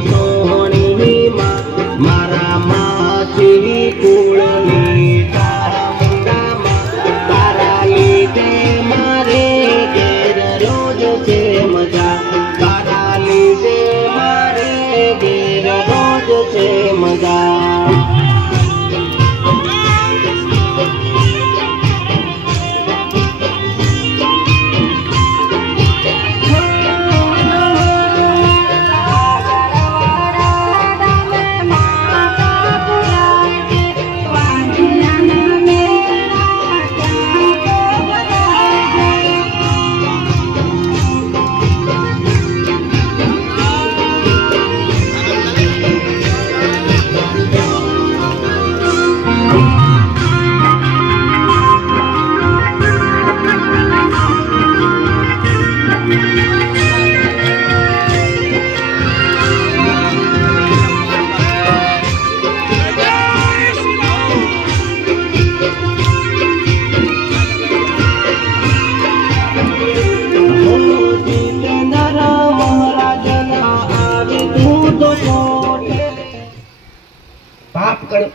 સોહણી મારા માથી કુળની તારા લીધે મારે ઘેર રોજ છે મજા તારા લીધે મારે ઘેર રોજ છે મજા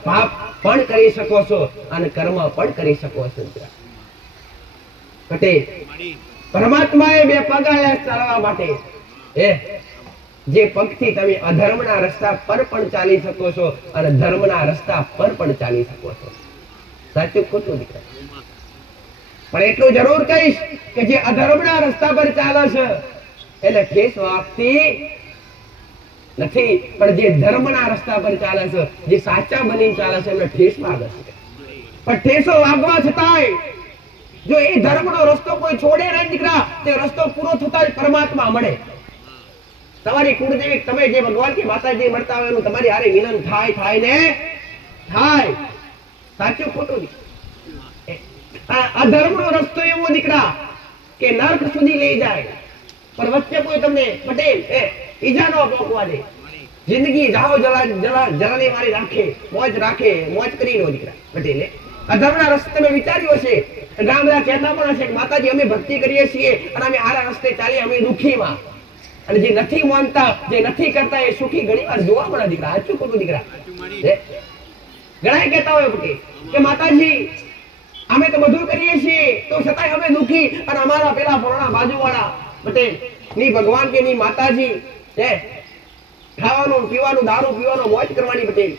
પાપ પણ કરી શકો છો અને કર્મ પણ કરી શકો છો પટેલ પરમાત્માએ બે પગ આપ્યા ચાલવા માટે જે પગથી તમે અધર્મના રસ્તા પર પણ ચાલી શકો છો અને ધર્મના રસ્તા પર પણ ચાલી શકો છો સાચું ખોટું દીકરા પણ એટલું જરૂર કહીશ કે જે અધર્મના રસ્તા પર ચાલે છે એટલે ઠેસ વાગતી નથી પણ જે ધર્મના રસ્તા પર ચાલે છે જે સાચા બનીને ચાલે છે એમને ઠેસ વાગે છે પણ ઠેસો વાગવા છતાંય જો એ ધર્મનો રસ્તો કોઈ છોડે નહીં દીકરા તે રસ્તો પૂરો થતા જ પરમાત્મા મળે તમારી કુળદેવી તમે જે ભગવાન કે માતાજી મળતા હોય એનું તમારી હારે વિનન થાય ને થાય સાચું ખોટું આ ધર્મનો રસ્તો એવો દીકરા કે નર્ક સુધી લઈ જાય પણ વચ્ચે કોઈ તમને પટેલ ઈજા ન પહોંચવા દે જિંદગી જાઓ જલાલી મારી રાખે મોજ કરી લો દીકરા પટેલે અધર્મના રસ્તે તમે વિચાર્યો છે ગામ બધા કહેતા પણ હશે કે માતાજી અમે ભક્તિ કરીએ છીએ અને અમે આરા રસ્તે ચાલીએ અમે દુઃખીમાં અને જે નથી માનતા જે નથી કરતા એ સુખી ઘણી વાર જોવા મળે દીકરા સાચું ખોટું દીકરા ઘણા કહેતા હોય કે માતાજી અમે તો બધું કરીએ છીએ તો છતાંય અમે દુઃખી અને અમારા પેલા ફોરણા બાજુવાળા પટેલ ની ભગવાન કે ની માતાજી ખાવાનું પીવાનું દારૂ પીવાનો મોજ કરવાની પટેલ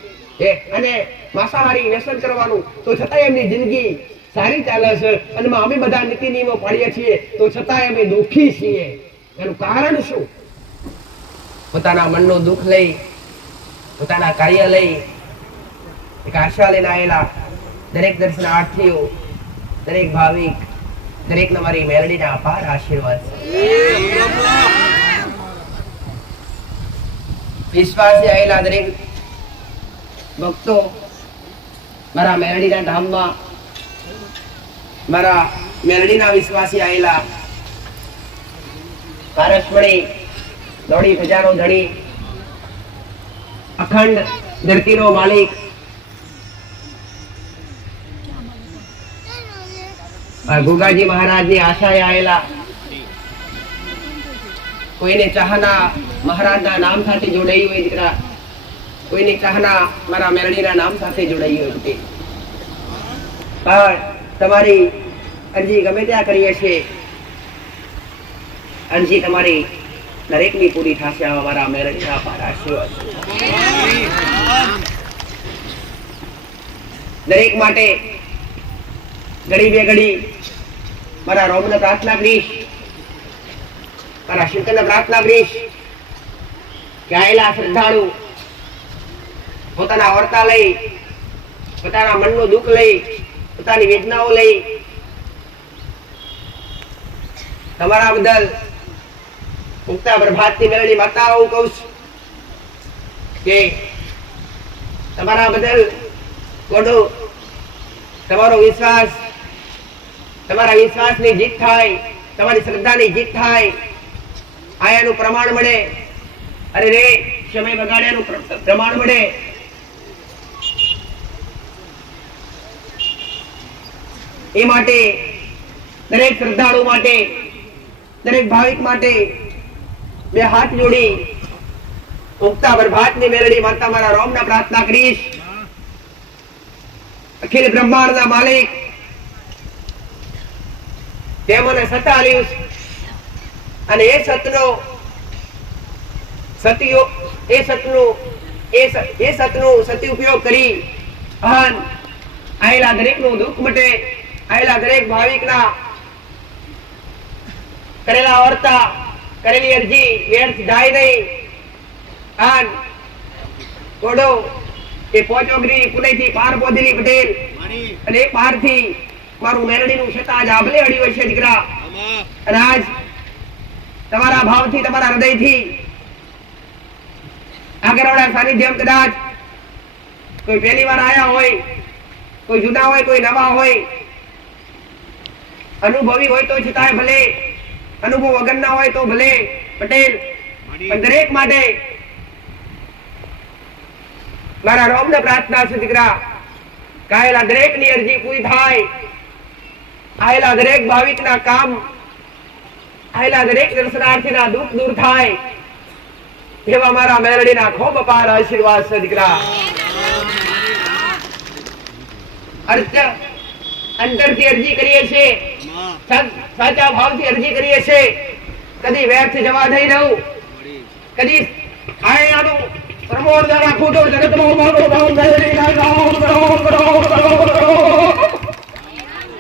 અને માંસાહારી વ્યસન કરવાનું તો છતાંય એમની જિંદગી સારી ચાલે છે અને અમે બધા નીતિ નિયમો પાડીએ છીએ તો છતાંય અમે દુઃખી છીએ એનું કારણ શું પોતાના મનનું દુઃખ લઈ પોતાના કાર્ય લઈ એક આશા લઈને આવેલા દરેક દર્શનાર્થીઓ દરેક ભાવિક દરેકને મારી મેલડીના અપાર આશીર્વાદ વિશ્વાસી આવેલા દરેક ભક્તો મારા મેલડીના ધામમાં મારા મેલડીના વિશ્વાસી આવેલા પારસમણી દોડી હજારો ધણી અખંડ ધરતીનો માલિક ગુગાજી મહારાજની આશાએ આવેલા કોઈને ચાહના મહારાજના નામ સાથે જોડાઈ હોય દીકરા કોઈની ચાહના મારા મેરડીના નામ સાથે જોડાઈ હોય પણ તમારી અરજી ગમે ત્યાં કરીએ છીએ અરજી તમારી દરેકની પૂરી થશે અમારા મેરડીના અપાર આશીર્વાદ દરેક માટે ઘડી બે ઘડી મારા રોમને પ્રાર્થના કરીશ મારા શંકરને પ્રાર્થના કરીશ કે આયેલા શ્રદ્ધાળુ પોતાના વર્તા લઈ પોતાના મનનું દુઃખ લઈ પોતાની વેદનાઓ લઈ તમારા બદલ ઉગતા પ્રભાતની મેળવી માતાઓ કહું છું કે તમારા બદલ કોડો તમારો વિશ્વાસ તમારા વિશ્વાસની જીત થાય તમારી શ્રદ્ધાની જીત થાય આયાનું પ્રમાણ મળે અરે રે સમય બગાડ્યાનું પ્રમાણ મળે એ માટે દરેક શ્રદ્ધાળુ માટે દરેક ભાવિક માટે બે હાથ જોડી ઉગતા પ્રભાતની મેલડી માતા મારા રોમના પ્રાર્થના કરીશ. અખિલ બ્રહ્માંડના માલિક તે મને સત આલ્યું અને એ સતનો સતયો એ સતનો સતી ઉપયોગ કરી અહન આયેલા દરેકનું દુઃખ મટે, આયેલા દરેક ભાવિકના કરેલા વર્તા કરેલી અરજી વ્યર્થ જાય નહીં. અહન કોડો એ પોચોગરી પુનેથી પાર પોધેલી પટેલ અને એ પારથી મારું મેલડીનું ક્ષેત્ર આજ આભલે અડ્યું હશે દીકરા. અને આજ તમારા ભાવથી તમારા હૃદયથી આગળવાળા સાનિધ્યમ કદાચ કોઈ પહેલી વાર આયા હોય, કોઈ જૂના હોય, કોઈ નવા હોય, અનુભવી હોય તો છતાંય ભલે, અનુભવ વગરના હોય તો ભલે પટેલ, પણ દરેક માટે મારા રોમને પ્રાર્થના છે દીકરા, કાયેલા દરેકની અરજી પૂરી થાય, આયેલા દરેક ભાવિકના કામ, આયેલા દરેક દર્શનાર્થીના દુઃખ દૂર થાય એવા મારા મેલડીના ખૂબ અપાર આશીર્વાદ છે દીકરા. અંતરથી અરજી કરીએ છીએ, સાચા ભાવથી અરજી કરીએ છીએ, કદી વ્યર્થ જવા નહીં દઉં, કદી આયાનું પ્રમોદ રાખું તો જગતનો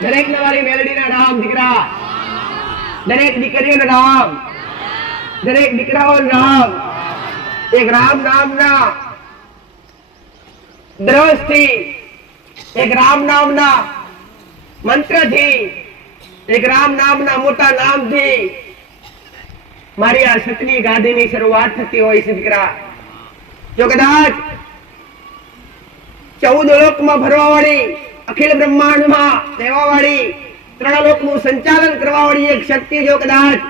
દરેક નવારી મેલડીના નામ દીકરા, દરેક દીકરીઓના નામ, દરેક દીકરાઓના નામ એક રામ નામના દ્રષ્ટિ, એક રામ નામના મંત્રથી, એક રામ નામના મોટા નામથી મારી આ સતની ગાદીની શરૂઆત થતી હોય છે દીકરા. જો કદાચ 14 લોકમાં ફરવા વાળી, અખિલ બ્રહ્માંડમાં રહેવા વાળી, 3 લોકનું સંચાલન કરવા વાળી એક શક્તિ જો કદાચ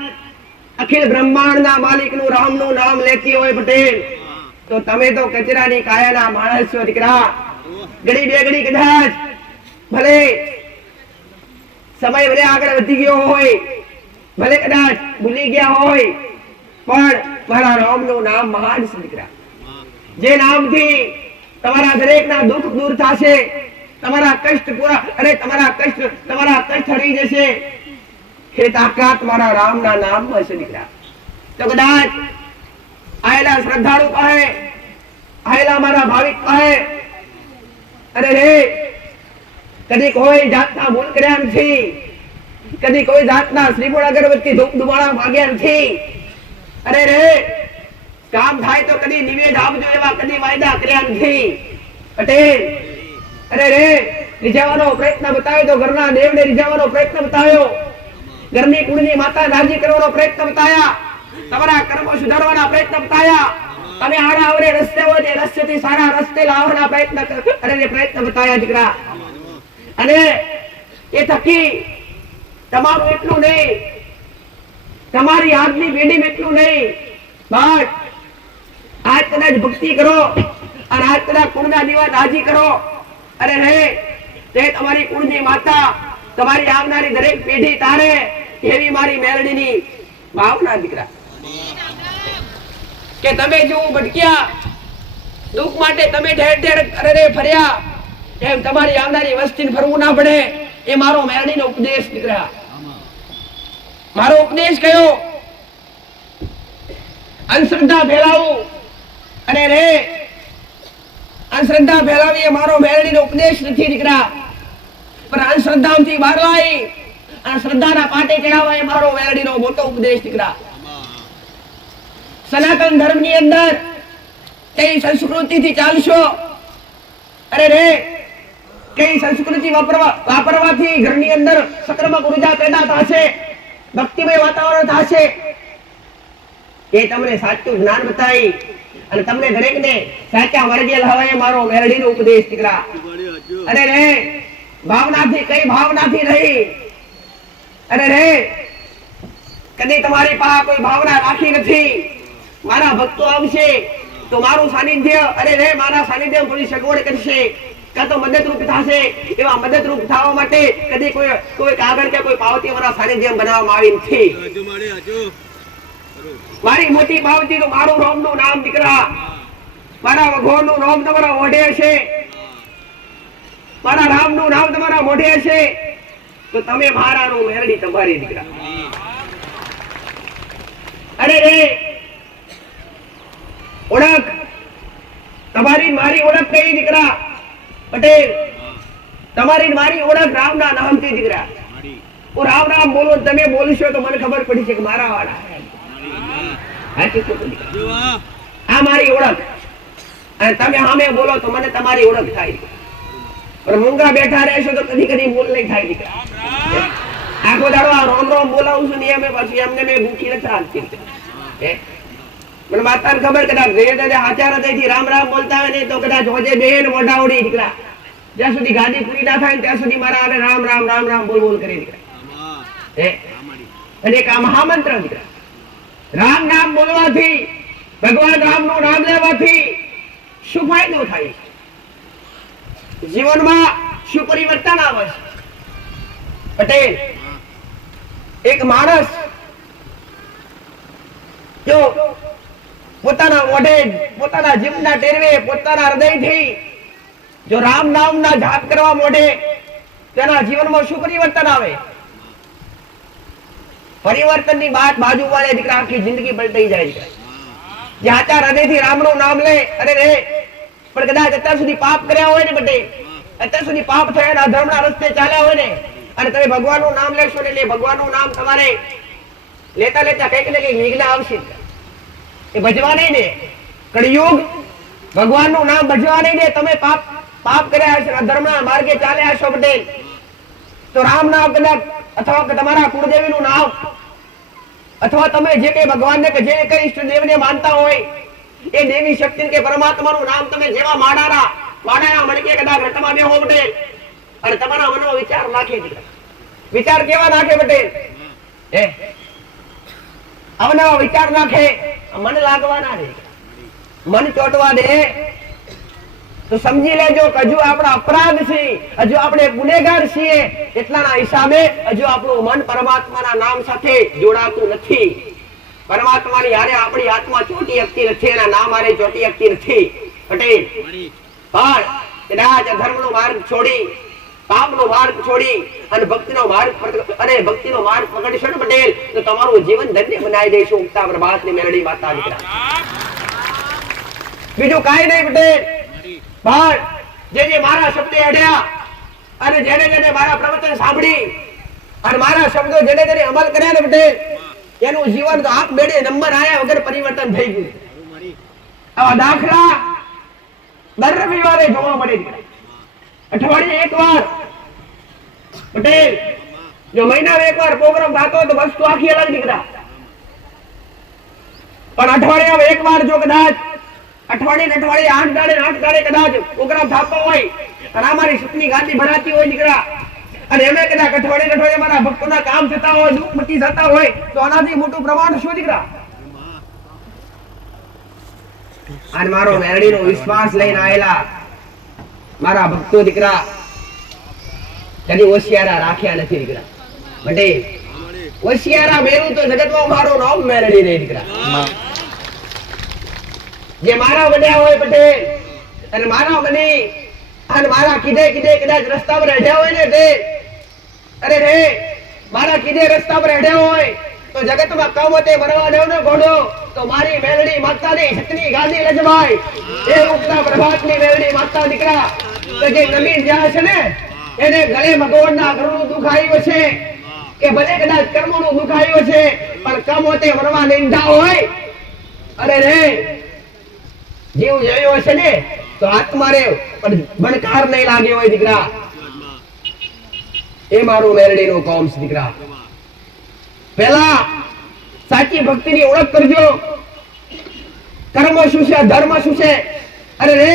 અખિલ બ્રહ્માંડના માલિકનું રામનું નામ લેતી હોય પટેલ, તો તમે તો કચરાની કાયાના માણસ છો દીકરા. ઘડી બે ઘડી કદાચ ભલે સમય ભલે આગળ વધી ગયો હોય, ભલે કદાચ ભૂલી ગયા હોય, પણ મારા રામનું નામ મહાન છે દીકરા. જે નામથી તમારા દરેકના દુઃખ દૂર થશે, તમારા કષ્ટ પૂરા, અને તમારા કષ્ટ હરી જશે, એ તાકાત મારા રામના નામમાં છે દીકરા. તો કદાચ આયેલા શ્રદ્ધાળુ કહે, આયેલા મારા ભાવિક કહે, અરે રે કદી કોઈ જાતના ભૂલ કર્યા નથી, કદી કોઈ જાતના શ્રીફળ અગરબત્તી ધૂપ ધુમાડા માંગ્યા નથી, અરે રે કામ થાય તો કદી નિવેદ આપજો એવા કદી વાયદા કર્યા નથી પટેલ. અરે રે રીઝાવાનો પ્રયત્ન બતાવ્યો તો ઘરના દેવને રીઝાવાનો પ્રયત્ન બતાવ્યો, ઘરની કુળની માતા રાજી કરવાનો પ્રયત્ન બતાયા, તમારા કર્મો સુધારવાના પ્રયત્ન બતાયા, અને આડા અવળે રસ્તે હોય તે રસ્તેથી સારા રસ્તે લાવવાના પ્રયત્ન બતાયા દીકરા. અને એ થકી તમારું એટલું નહીં, તમારી આજની પેઢી એટલું નહીં, બસ આજ કદાચ ભક્તિ કરો અને આજ કદાચ કુળના દીવા રાજી કરો, અરે હે તે તમારી કુળની માતા, તમારી આવનારી દરેક પેઢી તારે એવી મારી મેલડીની ભાવના દીકરા. કે તમે જો ભટક્યા, દુઃખ માટે તમે ઠેર ઠેર અરે ફર્યા, એમ તમારી આવનારી વસ્તીને ફરવું ના પડે, એ મારો મેલડીનો ઉપદેશ દીકરા. મારો ઉપદેશ કયો? અંધશ્રદ્ધા ફેલાવું, અને રે અંધશ્રદ્ધા ફેલાવી એ મારો મેલડીનો ઉપદેશ નથી દીકરા, પણ અંધશ્રદ્ધાથી બહાર લાવી અને શ્રદ્ધાના પાટે ચડાવવા એ મારો મેલડીનો મોટો ઉપદેશ દીકરા. સનાતન ધર્મની અંદર કઈ સંસ્કૃતિથી ચાલશો, અરે રે કઈ સંસ્કૃતિ વાપરવાથી ઘરની અંદર સક્રમક ઉર્જા પેદા થશે, ભક્તિમય વાતાવરણ થશે, એ તમને સાચું જ્ઞાન બતાવી અને તમને દરેકને સાચા માર્ગે લાવે મારો મેલડીનો ઉપદેશ દીકરા. અરે રે ભાવનાથી, કઈ ભાવનાથી નહીં, અરે રે કદી તમારી પાસે કોઈ ભાવના રાખી નથી, મારા ભક્તો આવશે તો મારું સાનિધ્ય, અરે રે મારા સાનિધ્ય થોડી સગવડ કરશે, કાં તો મદદરૂપ થશે, એવા મદદરૂપ થવા માટે કદી કોઈ કાગળ કે કોઈ પાવતી મારા સાનિધ્ય બનાવવામાં આવી નથી. મારી મોટી પાવતી તો મારું રામનું નામ દીકરા. મારા ભગવાનનું નામ તમારા મોઢે હશે, મારા રામનું નામ તમારા મોઢે હશે, તો તમે મારાનું મેરડી તમારી દીકરા. અરે રે ઓળખ તમારી મારી ઓળખ કઈ દીકરા? પટેલ, તમારી મારી ઓળખ રામના નામથી દીકરા. હું રામ રામ બોલો, તમે બોલશો તો મને ખબર પડી છે કે મારા વાળા આ મારી ઓળખ, અને તમે સામે બોલો તો મને તમારી ઓળખ થાય. પણ મૂંગા બેઠા રહેશો તો કદી કદી બોલ નહીં થાય દીકરા. આખો દાડો આ રામ રામ બોલાવું છું ને એમ પછી એમને મેં ભૂખી નથી રાખતી. મને માતાને ખબર કદાચ આચાર હૃદયથી રામ રામ બોલતા હોય ને તો કદાચ હોજે બેન મોઢા ઉડી દીકરા. જ્યાં સુધી ગાડી પૂરી ના થાય ત્યાં સુધી મારા રામ રામ રામ રામ બોલ બોલ કરી દીકરા. અને એક આ મહામંત્ર દીકરા, રામ નામ બોલવાથી, ભગવાન રામનું નામ લેવાથી શું ફાયદો થાય? જીવનમાં શું પરિવર્તન આવે? પટેલ, એક માણસ જો પોતાના મોઢે, પોતાના જીભના ટેરવે, પોતાના હૃદયથી જો રામ નામના જાપ કરવા મોઢે, તેના જીવનમાં શું પરિવર્તન આવે? પરિવર્તનની વાત બાજુ વાળે દીકરા આખી જિંદગી પલટાઈ જાય. જે આચાર હૃદયથી રામનું નામ લે, અરે રે પણ કદાચ અત્યાર સુધી પાપ કર્યા હોય ને બટે, અત્યાર સુધી પાપ થયા, અધર્મના રસ્તે ચાલ્યા હોય ને, અને તમે ભગવાનનું નામ લેશો ને એટલે ભગવાનનું નામ તમારે લેતા લેતા કઈક ને કઈક વિઘ્ન આવશે. એ ભજવા નહીં દે કળિયુગ, ભગવાનનું નામ ભજવા નહીં દે. તમે પાપ કર્યા હશે, અધર્મના માર્ગે ચાલ્યા હશો પટેલ, તો રામ નામ કદાચ, અથવા તમારા કુળદેવીનું નામ, અથવા તમે જે કઈ ભગવાનને કે જે કઈ ઈષ્ટદેવને માનતા હોય એ દેવી શક્તિ કે પરમાત્માનું નામ તમે જેવા માડાના મણકે કદાચ રટમાં બેહો પટેલ, અને તમારા મનમાં વિચાર નાખે દીકરા. વિચાર કેવા નાખે પટેલ? અવનવા વિચાર નાખે, મન લાગવાના દે, મન ચોટવા દે તો સમજી લેજો કે હજુ આપણા અપરાધ છે, હજુ આપણે ગુનેગાર છીએ. એટલાના હિસાબે હજુ આપણું મન પરમાત્માના નામ સાથે જોડાતું નથી. પરમાત્માની હારે આપણી આત્મા ચોટી શકતી નથી, એના નામ હારે ચોટી શકતી નથી પટેલ. પણ કદાચ અધર્મનો માર્ગ છોડી, પાપનો માર્ગ છોડી અને ભક્તિનો માર્ગ પકડશો ને પટેલ, તો તમારું જીવન ધન્ય બનાવી દઈશું ઉગતા પ્રભાતની મેરડી માતા દીકરા. બીજું કાંઈ નહીં પટેલ. પણ જે મારા શબ્દે અડ્યા અને જેને મારા પ્રવચન સાંભળી અને મારા શબ્દો જેને અમલ કર્યા ને પટેલ, એનું જીવન તો આંખ બેડે નંબર આયા વગર પરિવર્તન થઈ ગયું. આવા દાખલા દર રવિવારે જોવા મળે છે. અઠવાડિયે એકવાર પટેલ, જો મહિનામાં એકવાર પ્રોગ્રામ થતો તો વસ્તુ આખી અલગ દીકરા. પણ અઠવાડિયામાં એકવાર જો કદાચ અઠવાડિયે 8 દાડે કદાચ પ્રોગ્રામ થતો હોય અને અમારી સુખની ગાદી ભરાતી હોય દીકરા, અને એમે કદાચ અઠવાડિયે મારા ભક્તોના કામ થતા હોય, દુઃખ મટી જતા હોય, તો આનાથી મોટું પ્રમાણ શું દીકરા? અને મારો મેરડીનો વિશ્વાસ લઈને આયેલા મારા ભક્તો દીકરા કદી હોશિયારા રાખ્યા નથી દીકરા. બટે હોશિયારા મેરું તો જગતમાં મારું નામ મેરડી રહી દીકરા. જે મારા બન્યા હોય પટેલ, અને મારા બની અને મારા કીધે કદાચ રસ્તા પર હેડ્યા હોય ને તે, અરે રે મારા કીધે રસ્તા પર હેડ્યા હોય તો જગતમાં કમતે મરવા દેવ ને ઘોડો, તો મારી મેલડી માતાની શક્તિની ગાદી લજવાય. એ ઉગતા પ્રભાતની મેલડી માતા દીકરા, તો જે નમીન જાય છે ને એને ગળે ભગવાનના ઘરનું દુઃખ આવ્યું છે, કે ભલે કદાચ કર્મોનું દુઃખ આવ્યું છે, પણ કમતે મરવા નિંદા હોય, અરે રે જીવ જયો છે ને તો આત્માને પણ બણકાર નહીં લાગ્યો હોય દીકરા. એ મારું મેરડીનું કોમ છે દીકરા. પહેલા સાચી ભક્તિની ઓળખ કરજો. કર્મ શું છે, ધર્મ શું છે? અરે રે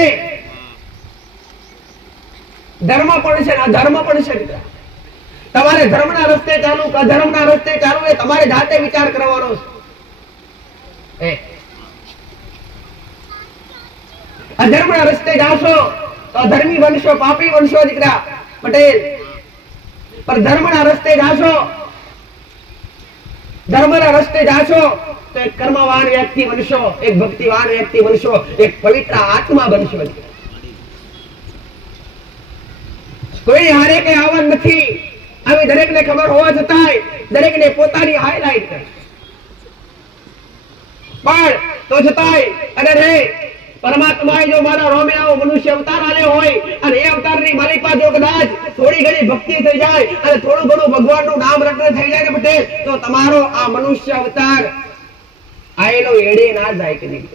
ધર્મ પણ છે, અધર્મ પણ છે દીકરા. તમારે ધર્મના રસ્તે ચાલુ કે અધર્મના રસ્તે ચાલુ એ તમારે જાતે વિચાર કરવાનો છે. અધર્મના રસ્તે જાશો તો અધર્મી બનશો, પાપી બનશો દીકરા પટેલ. પર ધર્મના રસ્તે જાશો ધર્મના રસ્તે જાશો તો એક કર્મવાન વ્યક્તિ બનશો, એક ભક્તિવાન વ્યક્તિ બનશો, એક પવિત્ર આત્મા બનશો. કોઈ હારે કઈ આવવાનું નથી. આવી દરેકને ખબર હોવા છતાંય દરેકને પોતાની હાઈલાઈટ કરે. પણ તો છતાંય અરે રે પરમાત્માએ જો મારા રોમેઆવો મનુષ્ય અવતાર આલ્યો હોય અને એ અવતારની માલિકા જો કદાચ થોડી ઘણી ભક્તિ થઈ જાય અને થોડું ઘણું ભગવાનનું નામ રટણ થઈ જાય ને પટેલ, તો તમારો આ મનુષ્ય અવતાર આયેલો એડે ના જાય કે નહીં.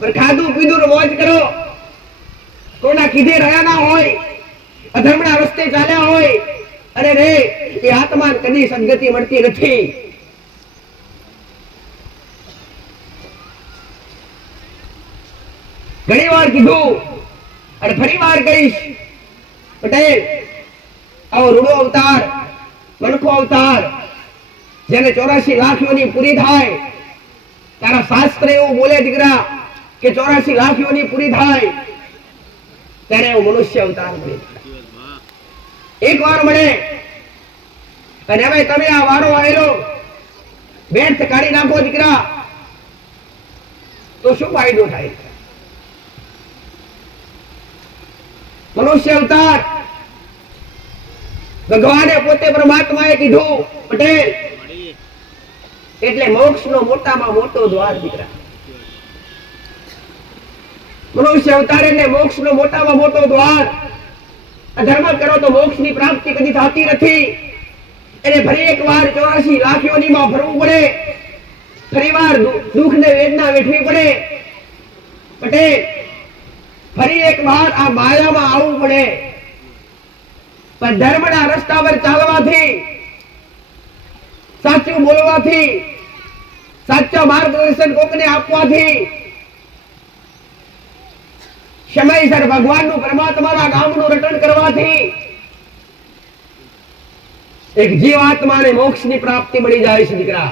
પણ ખાધું પીધું મોજ કરો, કોના કીધે રહ્યા ના હોય, અધર્મના રસ્તે ચાલ્યા હોય, અરે રે એ આત્માને કદી સદગતિ મળતી નથી. ઘણી વાર કીધું અને ફરી વાર કહીશ, પટેલ આવો રૂડો અવતાર, મનખો અવતાર, જેને 84 લાખ યોની પૂરી થાય, તારા શાસ્ત્ર એવું બોલે દીકરા કે 84 લાખ યોની પૂરી થાય ત્યારે એવું મનુષ્ય અવતાર મળે. એક વાર મળે અને હવે તમે આ વારો આવેલો વ્યર્થ કાઢી નાખો દીકરા તો શું ફાયદો થાય? મનુષ્ય અવતાર ભગવાને પોતે પરમાત્માએ કીધું પટેલ એટલે મોક્ષનો મોટામાં મોટો દ્વાર દીકરા. મનુષ્ય અવતાર એટલે મોક્ષનો મોટામાં મોટો દ્વાર. અધર્મ કરો તો મોક્ષની પ્રાપ્તિ કદી થતી નથી. એને ફરી એકવાર 84 લાખ યોનીમાં ફરવું પડે, ફરીવાર દુઃખ ને વેદના વેઠવી પડે. પટેલ ફરી એકવાર આ માયામાં આવવું પડે. પણ ધર્મના રસ્તા પર ચાલવાથી, સાચું બોલવાથી, સાચું માર્ગદર્શન કોકને આપવાથી, સમયસર ભગવાનનું પરમાત્માના નામનું રટણ કરવાથી એક જીવાત્માને મોક્ષની પ્રાપ્તિ મળી જાય છે દીકરા.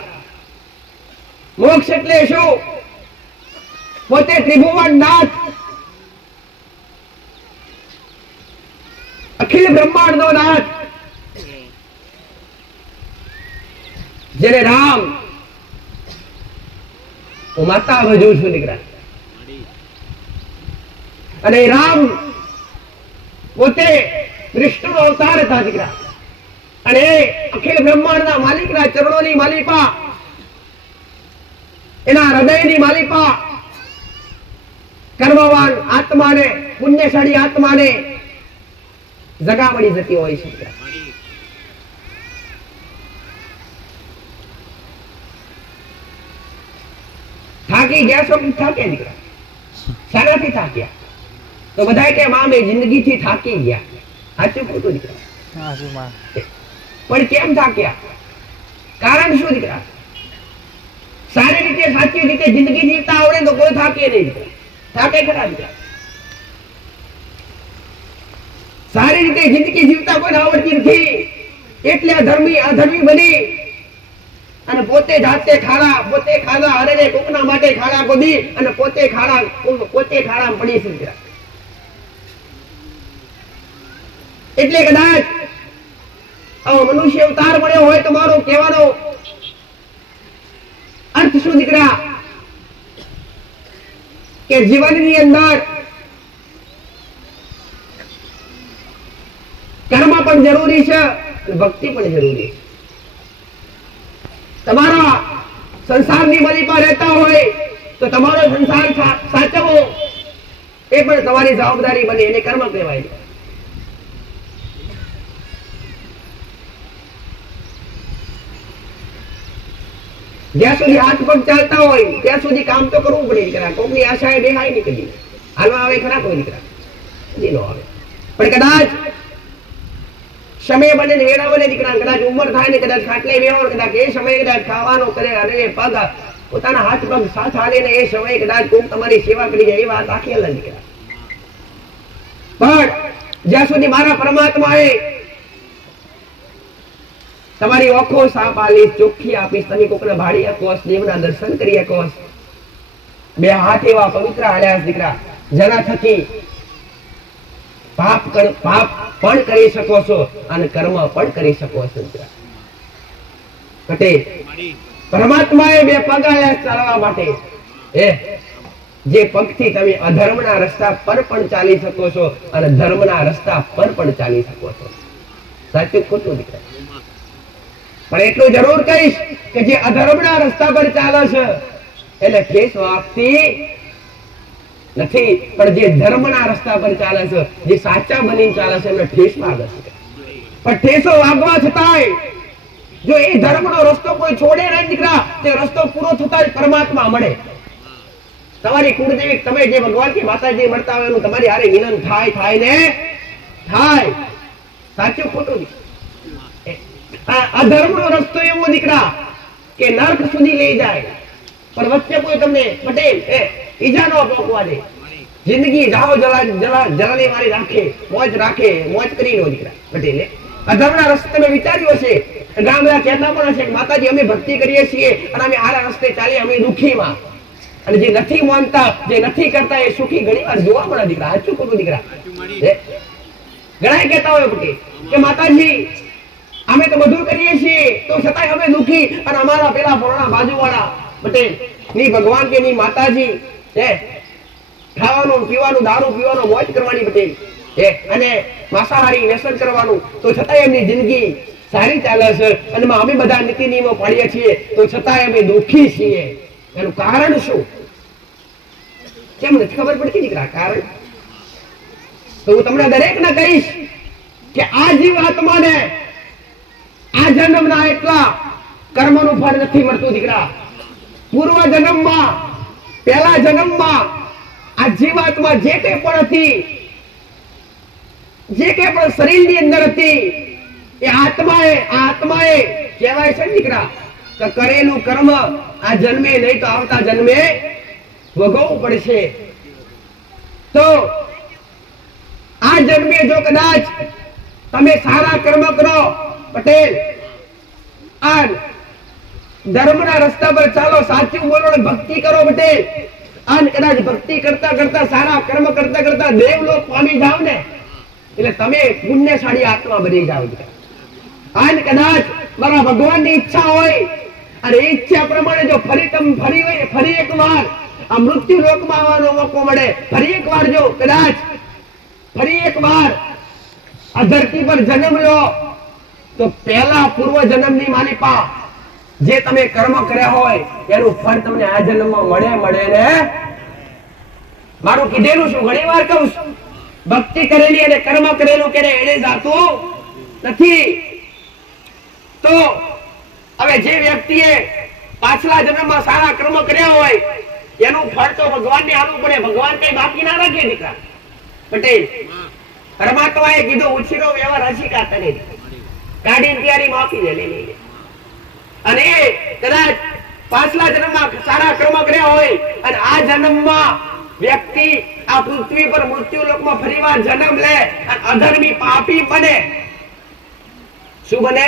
મોક્ષ એટલે શું? પોતે ત્રિભુવન નાથ, અખિલ બ્રહ્માંડનો નાથ, જેને રામ હું માતા ભજું છું દીકરા. અને રામ પોતે વિષ્ણુનો અવતાર હતા દીકરા. અને અખિલ બ્રહ્માંડના માલિકના ચરણોની માલિકા, એના હૃદયની માલિકા, કર્મવાન આત્માને, પુણ્યશાળી આત્માને જગા મળી જતી હોય છે. થાકી ગયા છો? થાક્યા દીકરા. શાનાથી થાક્યા? તો બધા કે માં મેં જિંદગીથી થાકી ગયા. સાચું ખોટું દીકરા? પણ કેમ થાક્યા? કારણ શું દીકરા? સારી રીતે સાચી રીતે જિંદગી જીવતા આવડે તો કોઈ થાકે નહીં. થાકે ખરા દીકરા? સારી રીતે જિંદગી જીવતા કોઈ આવડતી નથી એટલે અધર્મી બની અને પોતે જાતે ખાડા, પોતે ખાધા હરે કોકના માટે ખાડા ગોદી અને પોતે ખાડા પડી છે. એટલે કદાચ મનુષ્ય અવતાર મળ્યો હોય તો મારો કહેવાનો અર્થ શું દીકરા? કે જીવનની અંદર કર્મ પણ જરૂરી છે, ભક્તિ પણ જરૂરી છે. તમારા સંસારની માલિકા રહેતા હોય તો તમારો સંસાર સાચવવો એ પણ તમારી જવાબદારી બને, એને કર્મ કહેવાય. જ્યાં સુધી હાથ પગ ચાલતા હોય ત્યાં સુધી કામ તો કરવું પડે દીકરા. કોકની આશાએ બેહાય નહીં કદી. હાલવા આવે ખરા કોઈ દીકરા? કદી નો આવે. પણ કદાચ સમય બને ને વેળા બને દીકરા, કદાચ ઉંમર થાય ને કદાચ ખાટલે બેહો, કદાચ એ સમયે કદાચ ખાવાનો કરે અને પગ પોતાના હાથ પગ સાથ હાલે ને એ સમયે કદાચ કોક તમારી સેવા કરી જાય, એ વાત આખી અલગ દીકરા. પણ જ્યાં સુધી મારા પરમાત્માએ તમારી ઓખો સાપ આલીશ, ચોખ્ખી આપીશ, તમે કોકને ભાડી આપોસ, દેવના દર્શન કરી આપોસ, બે હાથ એવા પવિત્ર હાલ્યા દીકરા, જેના થકી પાપ પણ કરી શકો છો અને કર્મ પણ કરી શકો છો. પટેલ પરમાત્માએ બે પગ આપ્યા ચાલવા માટે. જે પગથી તમે અધર્મના રસ્તા પર પણ ચાલી શકો છો અને ધર્મના રસ્તા પર પણ ચાલી શકો છો. સાચું ખોટું દીકરા? પણ એટલું જરૂર કહીશ કે જે અધર્મના રસ્તા પર ચાલે છે એટલે ઠેસ વાગતી નથી, પણ જે ધર્મના રસ્તા પર ચાલે છે, જે સાચા બનીને ચાલે છે એમને ઠેસ વાગે છે. પણ ઠેસો વાગવા છતાંય જો એ ધર્મનો રસ્તો કોઈ છોડે નહીં દીકરા, તે રસ્તો પૂરો થતા જ પરમાત્મા મળે. તમારી કુળદેવી તમે જે ભગવાન કે માતાજી મળતા હોય એનું તમારી હારે મિલન થાય ને થાય. સાચું ખોટું? અધર્મનો રસ્તો એવો દીકરા કે નર્ક સુધી લઈ જાય, પણ વચ્ચે કોઈ તમને પટેલ ઈજા ન પહોંચવા દે. જિંદગી જાઓ જલાલી મારી રાખે, મોજ કરી લો દીકરા. પટેલ અધર્મના રસ્તે તમે વિચાર્યું હશે, ગામડા કહેતા પણ હશે કે માતાજી અમે ભક્તિ કરીએ છીએ અને અમે આરા રસ્તે ચાલીએ, અમે દુઃખીમાં. અને જે નથી માનતા, જે નથી કરતા એ સુખી ઘણી વાર જોવા મળે દીકરા. સાચું ખોટું દીકરા? ઘણા કહેતા હોય પટેલ કે માતાજી અમે તો બધું કરીએ છીએ તો છતાંય અમે દુઃખી, અને અમારા પેલા પોણા બાજુવાળા પટેલ ની ભગવાન કે ની માતાજી ખાવાનું પીવાનું, દારૂ પીવાનો, મોજ કરવાની પટેલ અને માંસાહારી વ્યસન કરવાનું, તો છતાંય એમની જિંદગી સારી ચાલે છે અને અમે બધા નીતિ નિયમો પાડીએ છીએ તો છતાંય અમે દુઃખી છીએ. એનું કારણ શું? કેમ નથી ખબર પડતી દીકરા કારણ? તો હું તમને દરેકને કહીશ કે આ જીવાત્માને આ જન્મના એટલા કર્મનું ફળ નથી મળતું દીકરા. પૂર્વ જન્મમાં, પહેલા જન્મમાં આ જીવાત્મા જે કંઈ પણ હતી, જે કંઈ પણ શરીરની અંદર હતી, એ આત્માએ કહેવાય છે દીકરા કે કરેલું કર્મ આ જન્મે નહીં તો આવતા જન્મે ભોગવવું પડશે. તો આ જન્મે જો કદાચ તમે સારા કર્મ કરો પટેલ, આ ધર્મના રસ્તા પર ચાલો, સાચું બોલો ને ભક્તિ કરો પટેલ, અને કદાચ ભક્તિ કરતા કરતા, સારા કર્મ કરતા કરતા દેવલોક પામી જાવ ને એટલે તમે પુણ્યશાળી આત્મા બની જાવ. અને કદાચ મારા ભગવાનની ઈચ્છા હોય અને એ ઈચ્છા પ્રમાણે જો ફરી એકવાર આ મૃત્યુ લોકમાં આવવાનો મોકો મળે, ફરી એકવાર જો કદાચ ફરી એકવાર આ ધરતી પર જન્મ લો, તો પહેલા પૂર્વ જન્મની માલિપા જે તમે કર્મ કર્યા હોય એનું ફળ તમને આ જન્મમાં મળે ને. મારું કીધેલું શું ઘણી વાર કહું છું, ભક્તિ કરેલી અને કર્મ કરેલું કે એને જાતું નથી. તો હવે જે વ્યક્તિએ પાછલા જન્મમાં સારા કર્મ કર્યા હોય એનું ફળ તો ભગવાનને આપવું પડે. ભગવાન કઈ બાકી ના રાખે દીકરા. પટેલ પરમાત્માએ કીધું ઉછીનો વ્યવહાર હસી કાતા નહીં, કાઢીને તૈયારી માફી દે લઈ. અને કદાચ પાછલા જન્મમાં સારા કર્મ કર્યા હોય અને આ જન્મમાં વ્યક્તિ આ પૃથ્વી પર મૃત્યુ લોકમાં ફરીવાર જન્મ લે અને અધર્મી પાપી બને, શું બને?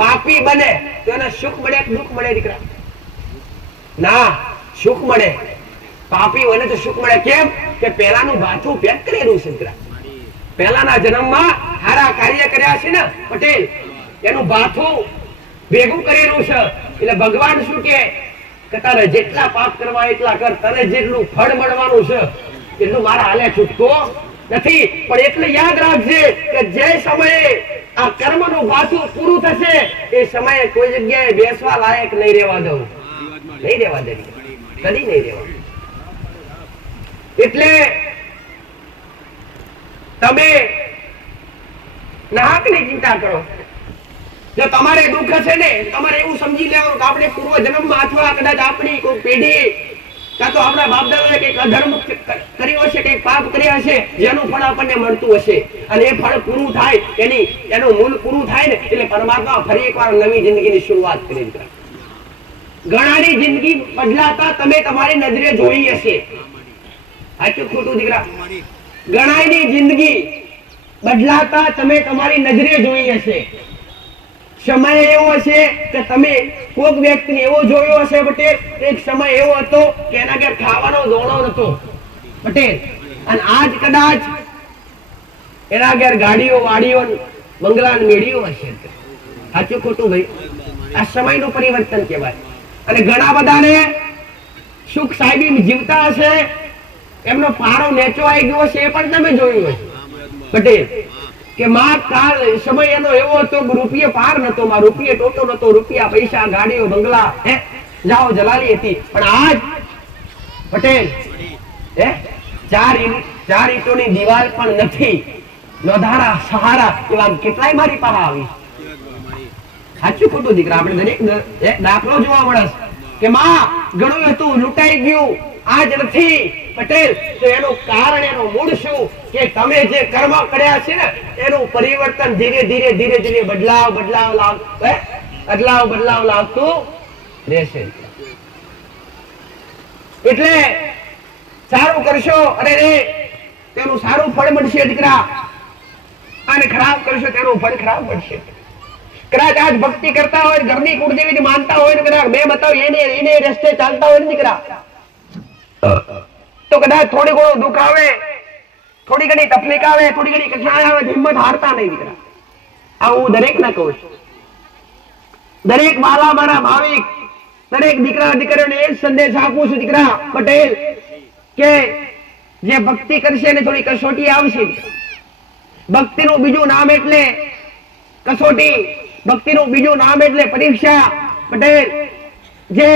પાપી બને, તો એને સુખ મળે કે દુઃખ મળે દીકરા? ના, સુખ મળે. પાપી બને તો સુખ મળે. કેમ કે પહેલાનું ભાથું પેક કરેલું છે દીકરા. પહેલાના જન્મમાં સારા કાર્ય કર્યા છે ને પટેલ, એનું ભાથું ભેગું કરેલું છે. એટલે ભગવાન શું કે તારે જેટલા પાપ કરવા એટલા કર, તને જેટલું ફળ મળવાનું છે એટલું મારા હાલે છૂટકો નથી. પણ એટલે યાદ રાખજે કે જે સમયે આ કર્મનું ભાથું પૂરું થશે એ સમયે કોઈ જગ્યાએ બેસવા લાયક નહીં રહેવા દઉં, નહીં રહેવા દે, કદી નહીં રહેવા. એટલે તમે નાહકની ચિંતા કરો. જો તમારે દુઃખ છે ને, તમારે એવું સમજી લેવાનું કે આપણે પૂર્વ જન્મમાં અથવા કદાચ આપણી કોઈ પેઢી કાં તો આપણા બાપ દાદાએ કંઈક અધર્મ કર્યો હશે, કંઈક પાપ કર્યા હશે, જેનું ફળ આપણને મળતું હશે. અને એ ફળ પૂરું થાય, એનું મૂળ પૂરું થાય ને એટલે પરમાત્મા ફરી એકવાર નવી જિંદગીની શરૂઆત કરી. ઘણાની જિંદગી બદલાતા તમે તમારી નજરે જોઈ હશે. સાચું ખોટું દીકરા? ઘણાની જિંદગી બદલાતા તમે તમારી નજરે જોઈ હશે. સમય એવો હશે કે તમે કોઈક વ્યક્તિને એવો જોયો હશે પટેલ, એક સમય એવો હતો કે એના ઘેર ખાવાનો દોણો નતો પટેલ, અને આજ કદાચ એના ઘેર ગાડીઓ વાડીઓ બંગલા મેળીઓ હશે. સાચું ખોટું ભાઈ? આ સમયનું પરિવર્તન કહેવાય. અને ઘણા બધાને સુખ સાહેબી જીવતા હશે, એમનો પારો નેચો આવી ગયો છે, એ પણ તમે જોયું હશે પટેલ, કે માં કાળ સમય એનો એવો હતો કે રૂપિયે પાર નતો, માં રૂપિયે ટોટો નતો, રૂપિયા પૈસા ગાડીઓ બંગલા જાઓ જલાલી હતી. પણ આજ પટેલ ચાર ઈંટોની દિવાલ પણ નથી, નોધારા સહારા એવા કેટલાય મારી પાસે આવી. સાચું ખોટું દીકરા? આપણે દરેક દાખલો જોવા મળે કે માં ઘણું હતું લૂંટાઈ ગયું, આજ નથી પટેલ. તો એનું કારણ, એનું મૂળ શું? કે તમે જે કર્મ કર્યા છે ને એનું પરિવર્તન ધીરે ધીરે ધીરે ધીરે બદલાવ લાવતું રહેશે. એટલે સારું કરશો અરે રે તેનું સારું ફળ મળશે દીકરા, અને ખરાબ કરશો તેનું ફળ ખરાબ મળશે. કદાચ આજ ભક્તિ કરતા હોય, ઘરની કુળદેવીને માનતા હોય, કદાચ મેં બતાવ્યું એને રસ્તે ચાલતા હોય ને દીકરા, તો કદાચ થોડી ઘણું દુઃખ આવે, થોડી ઘણી તકલીફ આવે, થોડી ઘણી કઠણાઈ આવે, હિંમત હારતા નહીં દીકરા. આ હું દરેક ને કહું છું, દરેક માલા મારા ભાવિક, દરેક દીકરા દીકરીઓને એ સંદેશ આપું છું દીકરા પટેલ, કે જે ભક્તિ કરશે ને થોડી કસોટી આવશે. ભક્તિનું બીજું નામ એટલે કસોટી, ભક્તિનું બીજું નામ એટલે પરીક્ષા પટેલ. જે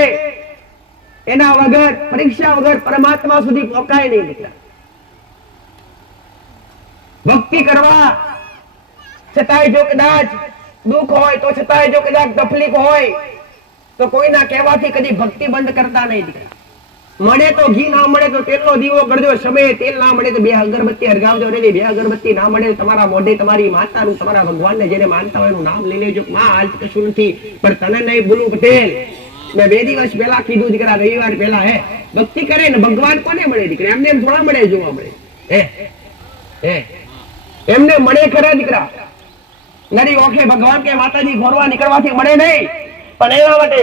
એના વગર, પરીક્ષા વગર પરમાત્મા સુધી પહોંચાય નહીં દીકરા. ભક્તિ કરવા છતાંય જો કદાચ દુઃખ હોય, તો છતાંય જો કદાચ તકલીફ હોય, તો કોઈના કહેવાથી કદી ભક્તિ બંધ કરતા નહીં દીકરા. મળે તો ઘી, ના મળે તો તેલનો દીવો કરજો, સમયે તેલ ના મળે તો 2 અગરબત્તી અરગાવજો. રે 2 અગરબત્તી ના મળે તમારા મોઢે તમારી માતાનું, તમારા ભગવાનને જેને માનતા હોય એનું નામ લઈ લેજો. માં આજ કશું નથી, પણ તને નહીં બોલું પટેલ. મેં 2 દિવસ પહેલા કીધું દીકરા, રવિવાર પહેલા ભક્તિ કરે ને ભગવાન કોને મળે દીકરા? એમને એમ થોડા મળે, જોવા મળે એમને મળે ખરા દીકરા. નરી ઓખે ભગવાન કે માતાજી ઘોરવા નીકળવાથી મળે નહીં, પણ એના માટે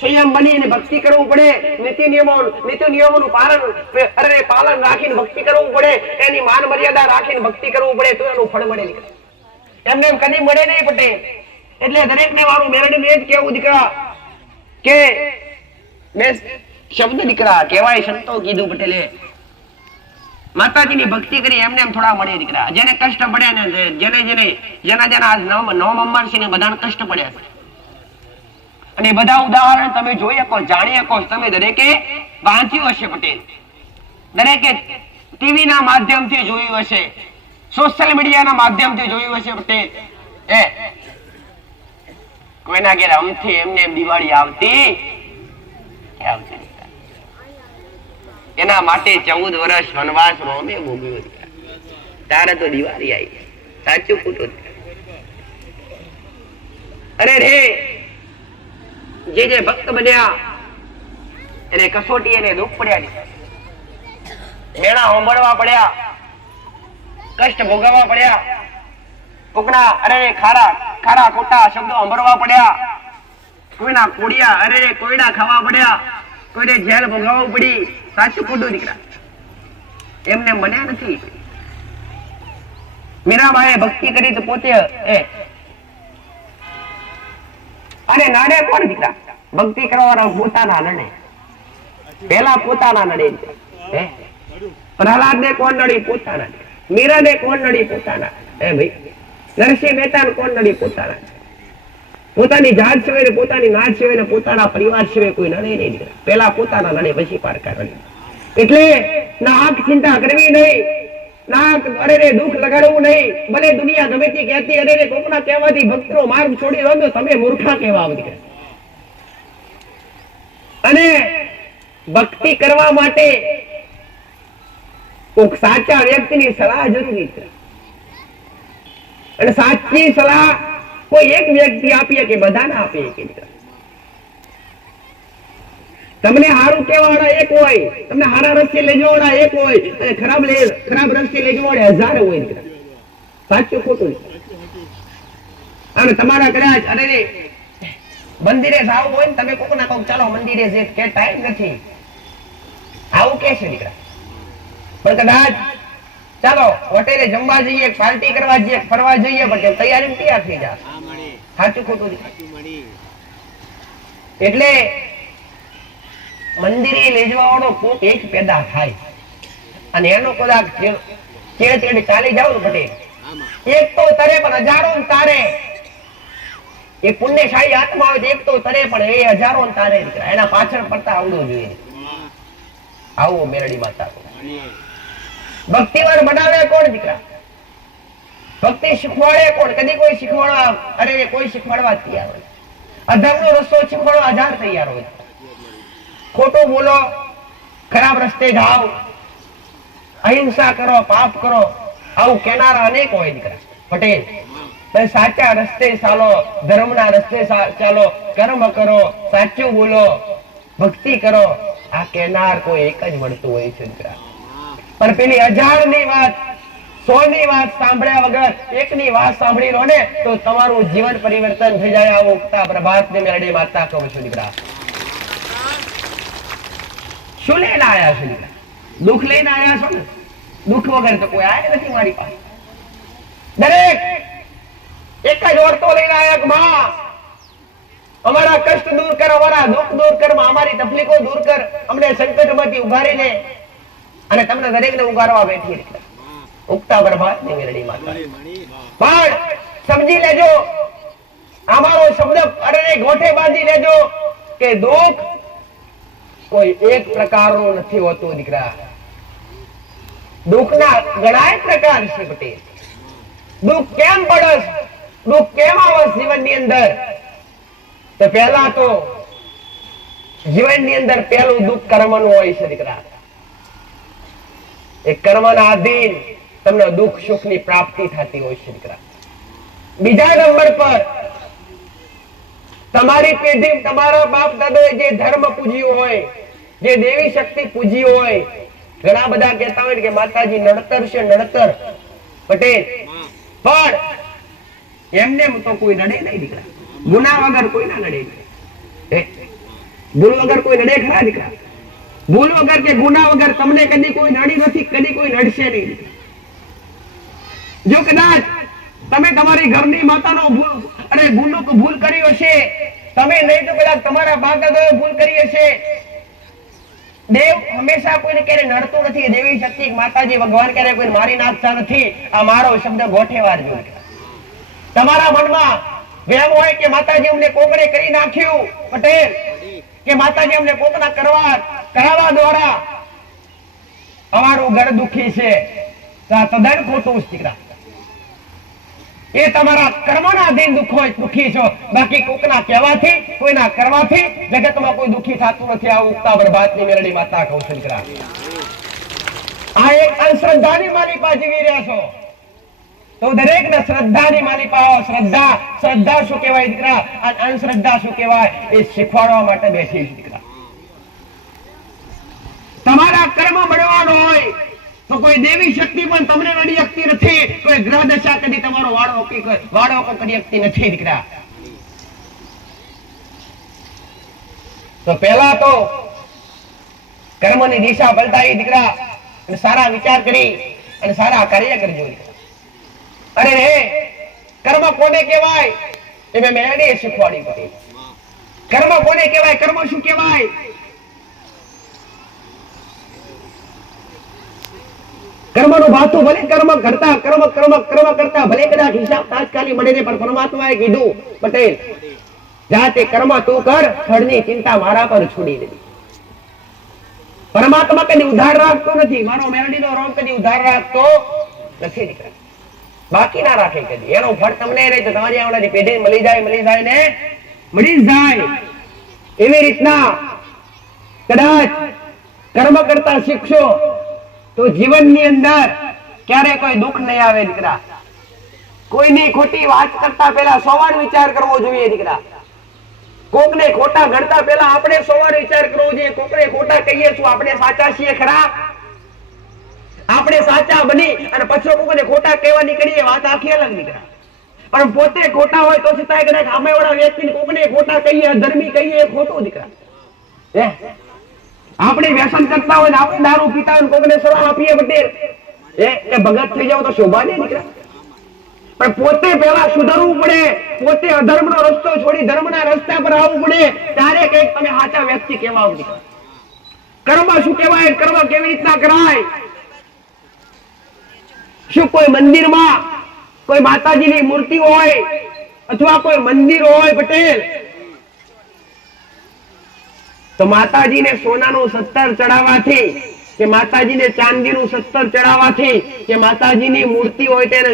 સંયમ બનીને ભક્તિ કરવું પડે. નીતિ નિયમોનું પાલન રાખીને ભક્તિ કરવું પડે, એની માન મર્યાદા રાખીને ભક્તિ કરવું પડે, તો એનું ફળ મળે દીકરા. એમને એમ કદી મળે નહીં પટેલ. એટલે દરેક ને મારું મેરડી એ જ કેવું દીકરા, કે મેં શબ્દ દીકરા કહેવાય, સંતો કીધું પટેલે, માતાજીની ભક્તિ કરી એમને એમ થોડા મળે દીકરા. જેને કષ્ટ પડ્યા ને, જેના નોમ અંબાર છે ને બધાને કષ્ટ પડ્યા છે. અને બધા ઉદાહરણ તમે જોઈ શકો, જાણી શકો, તમે દરેકે વાંચ્યું હશે પટેલ, દરેકે ટીવી ના માધ્યમથી જોયું હશે, સોશિયલ મીડિયાના માધ્યમથી જોયું હશે પટેલ. કોઈના ઘેર અમથી એમને એમ દિવાળી આવતી એના માટે 14 વર્ષ વનવાસ રોમે ભોગવ્યો, તારે તો દિવાળી આવી. સાચું ખોટું? અરે રે જે ભક્ત બન્યા એને કસોટી, એને દુઃખ પડ્યા, મેણા સાંભળવા પડ્યા, કષ્ટ ભોગવવા પડ્યા, કોકના અરે ખારા ખોટા શબ્દો સાંભળવા પડ્યા, કોઈના કોડિયા અરે કોઈના ખાવા પડ્યા, કોઈને જેલ ભોગવવું પડી. સાચું ખોટું દીકરા? એમને બન્યા નથી. મીરાબાઈએ ભક્તિ કરી તો પોતે અને નડે કોણ દીકરા? ભક્તિ કરવાના પોતાના નડે, પેલા પોતાના નડે. પ્રહલાદ ને કોણ નડી? પોતાના. મીરા ને કોણ નડી? પોતાના. ભાઈ નરસિંહ મહેતા ને કોણ નડી? પોતાના. પોતાની જાત સિવાય, પોતાની નાત સિવાય, પોતાના પરિવાર સિવાય કોઈ નડે નહીં દીકરા. પેલા પોતાના નડે, પછી પારકા નડે. એટલે ના આંખ ચિંતા કરવી નહીં, ના અરે દુઃખ લગાડવું નહીં. ભલે દુનિયા ગમે તે કહેતી અરે કોકના કહેવાથી ભક્તનો માર્ગ છોડી દો તો તમે મૂર્ખા કહેવા દીકરા. અને ભક્તિ કરવા માટે કોક સાચા વ્યક્તિની સલાહ જરૂરી છે. અને સાચી સલાહ કોઈ એક વ્યક્તિ આપીએ કે બધાને આપીએ કે તમને સારું કહેવાવાળા એક હોય, તમને સારા રસ્તે લઈ જવાવાળા એક હોય, અને ખરાબ રસ્તે લઈ જવાવાળા 1000 હોય. સાચું ખોટું? અને તમારા કદાચ અરે મંદિરે જવું હોય ને, તમે કોક ના કહો ચાલો મંદિરે જે કે ટાઈમ નથી આવું કે છે દીકરા, પણ કદાચ ચાલો હોટેલે જમવા જઈએ, પાર્ટી કરવા જઈએ, ફરવા જઈએ, પણ તૈયારી તૈયાર થઈ જાય. સાચું ખોટું એટલે મંદિરે લઈ જવા વાળો કોક એક પેદા થાય અને એનો કદાચ ચેડે ચાલી જાવ ને પટેલ, એક તો તરે પણ હજારો તારે, એ પુણ્યશાળી આત્મા હોય એક તો તરે પણ એ હજારો તારે, એના પાછળ પડતા આવડવું જોઈએ. આવો મેરડી માતા ભક્તિવાર બનાવે કોણ દીકરા? ભક્તિ શીખવાડે કોણ? કદી કોઈ શીખવાડવા, અરે કોઈ શીખવાડવા તૈયાર હોય. અધર્મનો રસ્તો શીખવાડવા હજાર તૈયાર હોય. ખોટું બોલો, ખરાબ રસ્તે જાઓ, અહિંસા કરો, પાપ કરો, આવું કેનારા અનેક હોય દીકરા. પટેલ સાચા રસ્તે ચાલો, ધર્મના રસ્તે ચાલો, કર્મ કરો, સાચું બોલો, ભક્તિ કરો, આ કેનાર કોઈ એક જ મળતું હોય છે દીકરા. પણ પેલી 1000 ની વાત, 100 ની વાત સાંભળ્યા વગર એકની વાત સાંભળી લો ને તો તમારું જીવન પરિવર્તન થઈ જાય. આવું ઉગતા પ્રભાત ને મેરડી માતા કહું છું દીકરા. શું લઈને આયા છો દીકરા? દુઃખ લઈને આયા છો ને? દુઃખ વગર તો કોઈ આયા નથી મારી પાસે. દરેક એક જ ઓરતો લઈને આયા કે માં અમારા કષ્ટ દૂર કર, અમારા દુઃખ દૂર કર, અમારી તકલીફો દૂર કર, અમને સંકટમાંથી ઉગારી લે. અને તમને દરેકને ઉગારવા બેઠી દીકરા. ઉગતા પ્રભાત ની મેરડી માતા. પણ સમજી લેજો, અમારો શબ્દ અરે ગોઠે બાંધી લેજો કે દુઃખ કોઈ એક પ્રકારનું નથી હોતું દીકરા. દુઃખના ઘણા પ્રકાર છે પટેલ. દુઃખ કેમ પડે, દુઃખ કેમ આવે જીવનની અંદર? તો પહેલા તો જીવનની અંદર પહેલું દુઃખ કર્મનું હોય છે દીકરા. એ કર્મના આધીન તમને દુઃખ સુખની પ્રાપ્તિ થતી હોય છે દીકરા. બીજા નંબર પર તમારી પેઢી, તમારા બાપ દાદાએ જે ધર્મ પૂજ્યું હોય, જે દેવી શક્તિ પૂજી હોય, ઘણા બધા કહેતા હોય કે માતાજી નડતર છે, નડતર. પટેલ પણ એમને તો કોઈ નડે નહીં દીકરા. ગુના વગર કોઈ ના નડે. ભૂલ વગર કોઈ નડે ખરા દીકરા? ભૂલ વગર કે ગુના વગર તમને કદી કોઈ નડી નથી, કદી કોઈ નડશે નહીં. જો કદાચ તમે તમારી ઘરની માતાનો ભૂલ કરી હશે, તમે નહીં તો કદાચ તમારા બાપ દાદાએ ભૂલ કરી હશે. દેવ હંમેશા કોઈને ક્યારે નડતો નથી. દેવી શક્તિ માતાજી ભગવાન ક્યારે કોઈ મારી નાખતા નથી. આ મારો શબ્દ ગોઠે વારજો. તમારા મનમાં વહેમ હોય કે માતાજી અમને કોકડે કરી નાખ્યું પટેલ, કે માતાજી અમને કોકના કરાવવા દ્વારા અમારું ઘર દુખી છે, તો આ તદ્દન ખોટું દીકરા. એ તમારા કર્મના અધીન દુખી છો. બાકી કોકના કહેવાથી, કોઈના કરવાથી જગતમાં કોઈ દુખી થતું નથી. આ ઉગતા પ્રભાતની મેરડી માતા કહું છું દીકરા. આ એક અંધશ્રદ્ધાની માલિપા જીવી રહ્યા છો. તો દરેકને શ્રદ્ધાની માલિપા. શ્રદ્ધા શું કહેવાય દીકરા? અને અંધશ્રદ્ધા શું કહેવાય એ શીખવાડવા માટે બેઠી છે દીકરા. તમારા કર્મ મળવાનો હોય તો કોઈ દેવી શક્તિ પણ તમને નડી શકતી નથી. કોઈ ગ્રહ દશા કદી તમારો વાળો કરી શકતી નથી દીકરા. તો પહેલા તો કર્મની દિશા પલટાવી દીકરા, અને સારા વિચાર કરી અને સારા કાર્ય કરજો. અરે રે કર્મ કોને કહેવાય એ મેં મેરડીએ શીખવાડી પડી. કર્મ કોને કહેવાય? કર્મ શું કહેવાય? કર્મનું ભાતું ભલે કર્મ કરતા ભલે કદાચ હિસાબ તાત્કાલિક મળે ને, પણ પરમાત્માએ કીધું પટેલ જાતે કર્મ તું કર, ફળની ચિંતા મારા પર છોડી દે. પરમાત્મા કદી ઉધાર રાખતો નથી. મારો મેરડીનો રોગ કદી ઉધાર રાખતો નથી દીકરા. બાકી ના રાખે કદી. એનો ફળ તમને રહે તો તમારી આવનારી પેઢી મળી જાય ને મળી જાય. એવી રીતના કદાચ કર્મ કરતા શીખશો તો જીવનની અંદર ક્યારે કોઈ દુઃખ નહીં આવે દીકરા. કોઈની ખોટી વાત કરતા પહેલા 100 વાર વિચાર કરવો જોઈએ દીકરા. કોકને ખોટા ગણતા પહેલા આપણે 100 વાર વિચાર કરવો જોઈએ. કોકને ખોટા કહીએ છું, આપણે સાચા છીએ ખરા? આપણે સાચા બની અને પછી કોકને ખોટા કહેવા નીકળીએ, વાત આખી અલગ દીકરા. પણ પોતે ખોટા હોય તો છતાંય કદાચ સામેવાળા વ્યક્તિને કોકને ખોટા કહીએ, ધર્મી કહીએ, ખોટું દીકરા. આપણે વ્યસન કરતા હોય, આપણે દારૂ પીતા હોય, કોકને સલાહ આપીએ પટેલ એ ભગત થઈ જાવ તો શોભા નહીં દીકરા. પણ પોતે પહેલા સુધરવું પડે, પોતે અધર્મનો રસ્તો છોડી ધર્મના રસ્તા પર આવવું પડે, ત્યારે કઈક તમે સાચા વ્યક્તિ કહેવાઓ. કર્મ શું કહેવાય, કર્મ કેવી રીતના કરાય? શું કોઈ મંદિરમાં કોઈ માતાજીની મૂર્તિ હોય અથવા કોઈ મંદિર હોય પટેલ, તો માતાજીને સોનાનું 17 ચડાવવાથી કે માતાજીને ચાંદીનું 17 ચડાવવાથી કે માતાજીની મૂર્તિ હોય તેને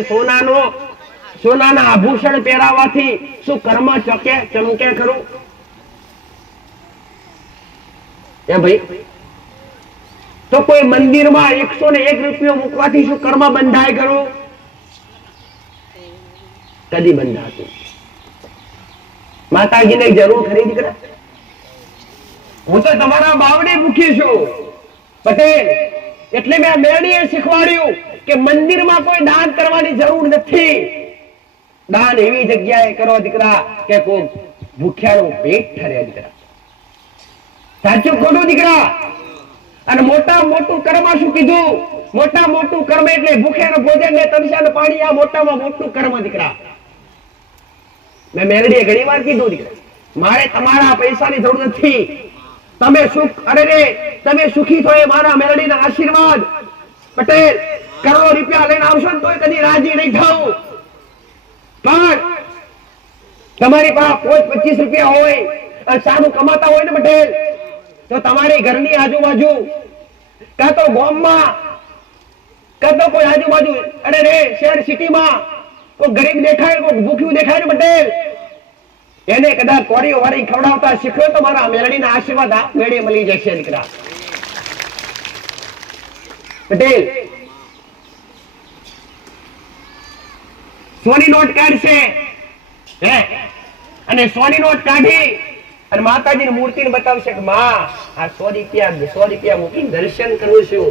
સોનાના આભૂષણ પહેરાવવાથી શું કર્મ ચમકે ખરું? એ ભાઈ, તો કોઈ મંદિરમાં 101 રૂપિયો મૂકવાથી શું કર્મ બંધાય ખરું? કદી બંધાતું? માતાજીને જરૂર ખરી દીકરા? હું તો તમારા બાવડે મૂકી છું પટેલ. એટલે મેં મેરડીએ શીખવાડ્યું કે મંદિરમાં કોઈ દાન કરવાની જરૂર નથી. દાન એવી જગ્યાએ કરો દીકરા કે કોઈ ભૂખ્યાનું પેટ ઠરે દીકરા. સાચું ખોટું દીકરા? અને મોટા મોટું કર્મ શું કીધું? મોટા મોટું કર્મ એટલે ભૂખ્યાનું ભોજન ને તરસ્યાનું પાણી. આ મોટામાં મોટું કર્મ દીકરા. મેં મેરડીએ ઘણી વાર કીધું દીકરા, મારે તમારા પૈસાની જરૂર નથી. તમે સુખ, અરે રે તમે સુખી થો એ મારા મેરડીના આશીર્વાદ. પટેલ, કરોડો રૂપિયા લઈને આવશો ને તોય કદી રાજી નહીં થાઉં. પણ તમારી પાસે 25 રૂપિયા હોય અને સારું કમાતા હોય ને પટેલ, તો તમારી ઘરની આજુબાજુ કાં તો ગામમાં કાં તો કોઈ આજુબાજુ, અરે રે શહેર સિટીમાં કોઈ ગરીબ દેખાય, કોઈ ભૂખ્યું દેખાય ને પટેલ, એને કદાચ કોરીઓ વાળી ખવડાવતા શીખ્યો તો મારા મેરડીના આશીર્વાદ મેળે મળી જશે દીકરા. પટેલ, સોની નોટ કાઢશે અને સોની નોટ કાઢી અને માતાજીની મૂર્તિને બતાવશે કે માં આ 100 રૂપિયા મૂકીને દર્શન કરું છું,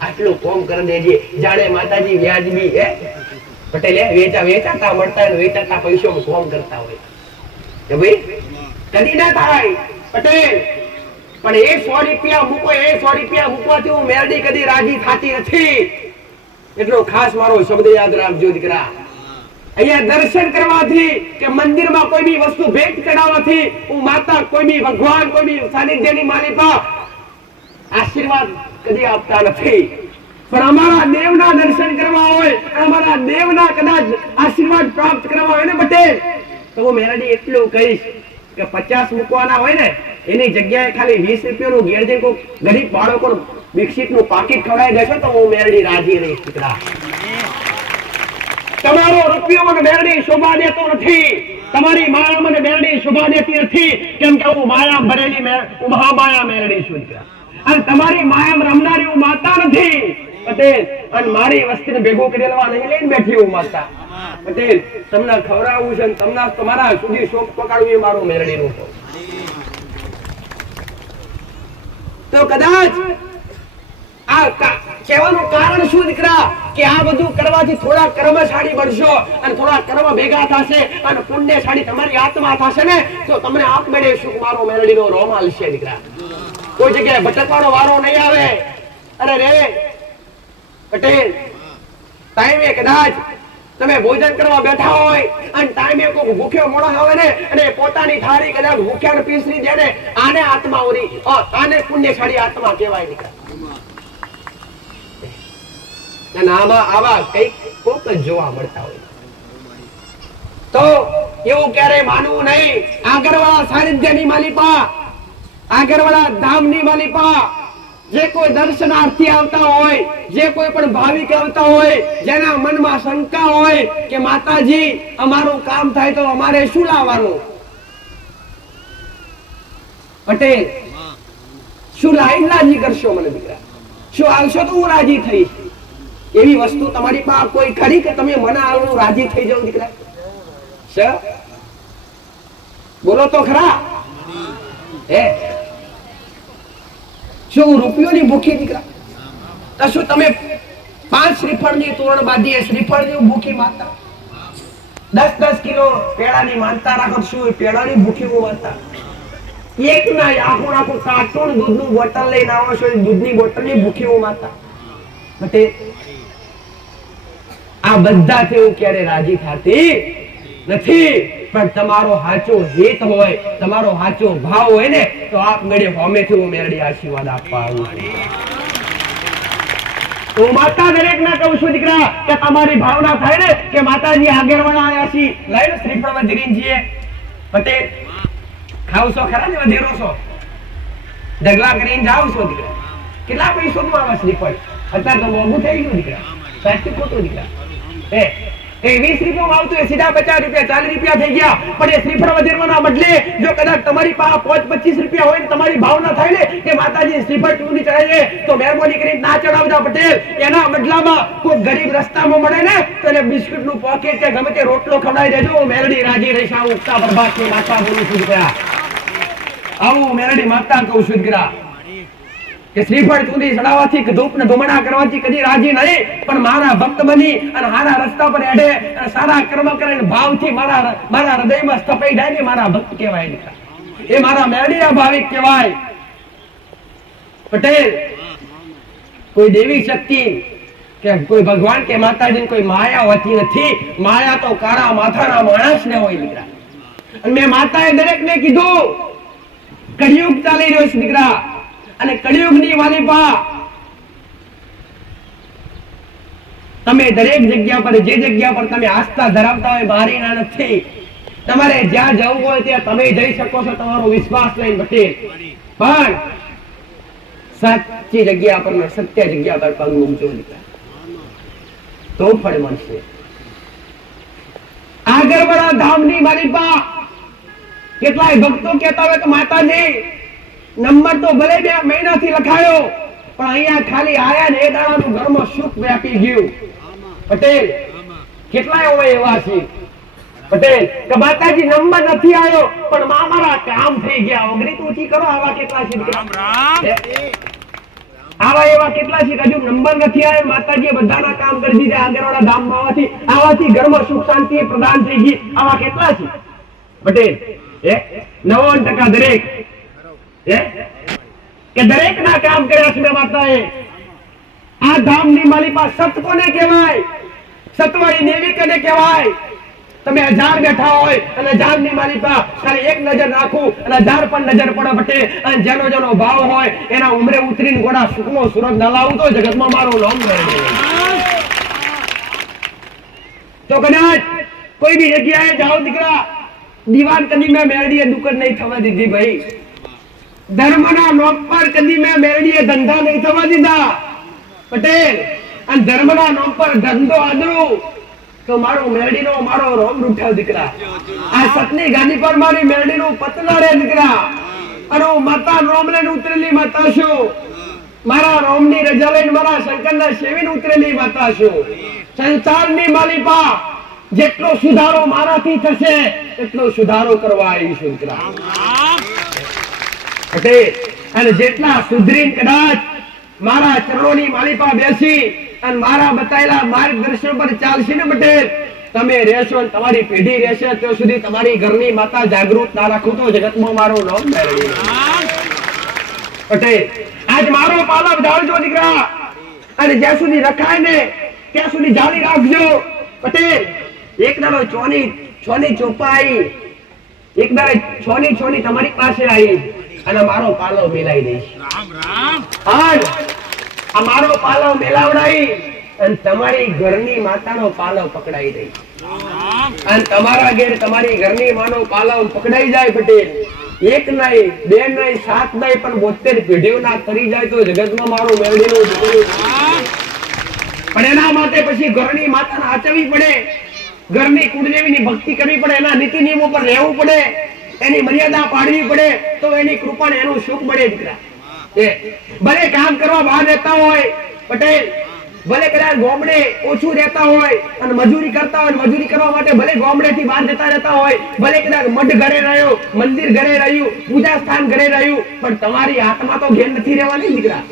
આટલું કોમ કરી દેજે. જાણે માતાજી વ્યાજબી પટેલ વેચાતા મળતા વેચાતા પૈસો કોમ કરતા હોય કે ભાઈ કદી ના થાય પટેલ. પણ એ 100 રૂપિયા મૂકો, એ 100 રૂપિયા મૂકવાથી હું મેરડી કદી રાજી થતી નથી. એટલો ખાસ મારો શબ્દ યાદ રાખજો દીકરા. અહીંયા દર્શન કરવાથી કે મંદિરમાં કોઈ બી વસ્તુ ભેટ ચડાવવાથી હું માતા, કોઈ બી ભગવાન, કોઈ બી સાનિધ્યની માલિકા આશીર્વાદ કદી આપતા નથી. પણ અમારા દેવના દર્શન કરવા હોય, અમારા દેવના કદાચ આશીર્વાદ પ્રાપ્ત કરવા હોય ને પટેલ, તો હું મેરડી એટલું કહીશ કે 50 મૂકવાના હોય ને એની જગ્યાએ ખાલી 20 રૂપિયાનું ઘેર જઈને કોઈ ગરીબ બાળકોનું બિસ્કિટનું પાકીટ ખવડાવી દેશો તો હું મેરડી રાજી રહીશ દીકરા. તમારો રૂપિયો મને મેરડી શોભા દેતો નથી, તમારી માયા મને મેરડી શોભા દેતી નથી, કેમ કે હું માયા ભરેલી હું મહામાયા મેરડી છું દીકરા. અને તમારી માયા રમનારી હું માતા નથી પટેલ. અને મારી વસ્તીને ભેગું કરી લેવા નહીં લઈને બેઠી હું માતા પટેલ. તમને ખવડાવવું છે, તમને તમારા સુધી શોખ પકાડવું એ મારું મેરડીનું છે. તો કદાચ આ કહેવાનું કારણ શું દીકરા કે આ બધું કરવાથી થોડા કર્મશાળી બનશો અને થોડા કર્મ ભેગા થશે અને પુણ્યશાળી તમારી આત્મા થશે ને તો તમને આપમેળે સુખ મારો મેરડીનો રોમાલ છે દીકરા. કોઈ જગ્યાએ ભટકવાનો વારો નહીં આવે. અરે રે પટેલ, ટાઈમે કદાચ તમે ભોજન કરવા બેઠા હોય અને ટાઈમે કોઈ ભૂખ્યો માણસ આવે ને અને પોતાની થાળી કદાચ ભૂખ્યાને પીસરી દે ને, આને આત્મા ઓરી, આને પુણ્યશાળી આત્મા કહેવાય દીકરા. અને આવા કઈક કોક જ જોવા મળતા હોય. તો એવું ક્યારે માનવું નહીં. આગળવાળા સાનિધ્યની માલિપા, આગળવાળા ધામની માલિપા, જે કોઈ દર્શનાર્થી આવતા હોય, જે કોઈ પણ ભાવિક આવતા હોય, જેના મનમાં શંકા હોય કે માતાજી અમારું કામ થાય તો અમારે શું લાવવાનું? પટેલ, શું લાઈન રાજી કરશો મને દીકરા? શું આવશો તો હું રાજી થઈશ? એવી વસ્તુ તમારી પાસે કોઈ ખરી કે તમે મને આવું રાજી થઈ જાવ દીકરા? બોલો તો ખરા. શું રૂપિયોની ભૂખી દીકરા? તો શું તમે 5 શ્રીફળની તોરણ બાંધીએ શ્રીફળની ભૂખી માતા? 10 કિલો પેડાની માનતા રાખો, શું પેડાની ભૂખી માતા? એક ના આખું કાર્ટૂન દૂધનું બોટલ લઈને આવો છો, દૂધની બોટલની ભૂખી માતા. આ બધાથી હું ક્યારે રાજી થતી નથી, પણ તમારો સાચો હિત હોય, તમારો સાચો ભાવ હોય ને તો આપ મેળે હોમેથી હું મેળડી આશીર્વાદ આપવા આવું છું. હું માતા દરેકના કહું છું દીકરા કે તમારી ભાવના થાય ને કે માતાજી આગેવાના આવ્યા છે, લઈ લો શ્રીફળ વધીરીજીએ પટેલ ખાવ છો ખરા ને વધેરો છો ઢગલા કરીને જાવ છો દીકરા, કેટલા પૈસાનું આવે શ્રીફળ? અત્યારે તો મોંઘું થઈ ગયું દીકરા, સાચું ખોટું દીકરા? એ 20 રૂપિયા આવતું એ સીધા 50 રૂપિયા 40 રૂપિયા થઈ ગયા. પણ એ શ્રીફળ વધેરવાના બદલે જો કદાચ તમારી પાસે 25 રૂપિયા હોય ને તમારી ભાવના થાય ને કે માતાજી શ્રીફળ ચૂંટણી ચડાવીએ તો મહેરબાની કરીને ના ચડાવજો પટેલ. એના બદલામાં કોઈ ગરીબ રસ્તામાં મળે ને તો એને બિસ્કિટ નું પોકેટ કે ગમે તે રોટલો ખવડાવી દેજો. મેરડી રાજી રહીશ. હું ઉગતા પ્રભાતની માતા બોલું છું દીકરા, આવું મેરડી માતા કહું છું દીકરા કે શ્રીફળ ચૂંટી ચડાવવાથી ધૂપ ને ધુમડા કરવાથી કદી રાજી નહીં, પણ મારા ભક્ત બની અને સારા રસ્તા પર હેડે અને સારા કર્મ કરીને ભાવથી મારા હૃદયમાં સ્થપાઈ જાય ને મારા ભક્ત કહેવાય દીકરા, એ મારા મેરડીના ભાવિક કહેવાય. પટેલ કોઈ દેવી શક્તિ કે કોઈ ભગવાન કે માતાજી કોઈ માયા હોતી નથી. માયા તો કાળા માથાના માણસને હોય દીકરા. અને મેં માતાએ દરેકને કીધું કળિયુગ ચાલી રહ્યો છે દીકરા, અને કળિયુગની વાલીપા તમે દરેક જગ્યા પર જે જગ્યા પર તમે આસ્થા ધરાવતા હોય મારી ના નથી, તમારે જ્યાં જવું હોય ત્યાં તમે જઈ શકો છો તમારો વિશ્વાસ લઈને પટેલ. પણ સાચી જગ્યા પર સત્ય જગ્યા પર પગ મૂકજો તો ફળ મળશે. આગળવાળા ધામની માલિપા કેટલાય ભક્તો કહેતા હોય કે માતાજી નંબર તો ભલે 2 મહિનાથી લખાયો પણ અહીંયા ખાલી આયા ને એ દાડાનું ઘરમાં સુખ વ્યાપી ગયું. પટેલ કેટલાય હોય એવા છે પટેલ કે માતાજી નંબર નથી આવ્યો પણ માં મારા કામ થઈ ગયા. ઓગરી ઊંચી કરો. આવા કેટલા છે? આવા એવા કેટલા છે હજુ નંબર નથી આવ્યો, માતાજીએ બધાના કામ કરી દીધા. આગળવાળા ધામમાં આવવાથી ઘરમાં સુખ શાંતિ પ્રદાન થઈ ગઈ. આવા કેટલા છે પટેલ? 99% દરેક કે દરેક ના કામ કર્યા છે માતાએ. આ ધામની માલિકા સત કોને કહેવાય? સતવાળી દેવી કોને કહેવાય? તમે 1000 બેઠા હોય અને 1000 ની માલિકા ખાલી એક નજર નાખું અને 1000 પર નજર પડે બટે અને જેનો ભાવ હોય એના ઉમરે ઉતરીને ગોડા સુખનો સુરત ન લાવું તો જગતમાં મારું નામ રહે. તો કદાચ કોઈ બી જગ્યાએ જાઓ દીકરા, દીવાન કદી મેં મેરડીએ દુકાન નહીં થવા દીધી ભાઈ. ધર્મના નોક પર કદી મેં મેરડીએ ધંધા નહીં થવા દીધા પટેલ. અને ધર્મના નામ પર ધંધો આદરું તો મારો મેરડીનો મારો રોમ રૂઠાવ દીકરા. આ સતની ગાદી પર મારી મેરડીનું પતલા રે દીકરા. અને હું માતા રોમ લઈને ઉતરેલી માતા છું. મારા રોમની રજા લઈને મારા શંકરના સેવીને ઉતરેલી માતા છું. સંસારની માલિપા જેટલો સુધારો મારાથી થશે એટલો સુધારો કરવા આવી છું દીકરા. અને જેટલા સુધરીને કદાચ મારા ચરણોની માલિપા બેસી અને મારા બતાયેલા માર્ગદર્શન પર ચાલશે ને પટેલ, તમે રહેશો અને તમારી પેઢી રહેશે ત્યાં સુધી તમારી ઘરની માતા જાગૃત ના રાખું તો જગતમાં મારું નામ મેળવી પટેલ. આજ મારો પાલવ જાળજો દીકરા, અને જ્યાં સુધી રખાય ને ત્યાં સુધી જાળી રાખજો પટેલ. એક દાડો છોની ચોપાઈ, એક દાડે છોની તમારી પાસે આવી અને મારો પાલવ મેલાઈ દઈશ. આ મારો પાલવ મેલાવડાઈ અને તમારી ઘરની માતાનો પાલવ પકડાઈ દઈશ. અને તમારા ઘેર તમારી ઘરની માનો પાલવ પકડાઈ જાય પટેલ, 1 નહીં 2 નહીં 7 નહીં પણ 72 પેઢીઓના તરી જાય તો જગતમાં મારું મેળવીનું દીકરું. પણ એના માટે પછી ઘરની માતાને આચરવી પડે, ઘરની કુળદેવીની ભક્તિ કરવી પડે, એના નીતિ નિયમો પર રહેવું પડે, એની મર્યાદા પાડવી પડે તો એની કૃપા ને એનું સુખ મળે દીકરા. ભલે કામ કરવા બહાર રહેતા હોય પટેલ, ભલે કદાચ ગામડે ઓછું રહેતા હોય અને મજૂરી કરતા હોય, મજૂરી કરવા માટે ભલે ગામડેથી બહાર જતા રહેતા હોય, ભલે કદાચ મઠ ઘરે રહ્યો, મંદિર ઘરે રહ્યું, પૂજા સ્થાન ઘરે રહ્યું, પણ તમારી આત્મા તો ઘેર નથી રહેવાની દીકરા.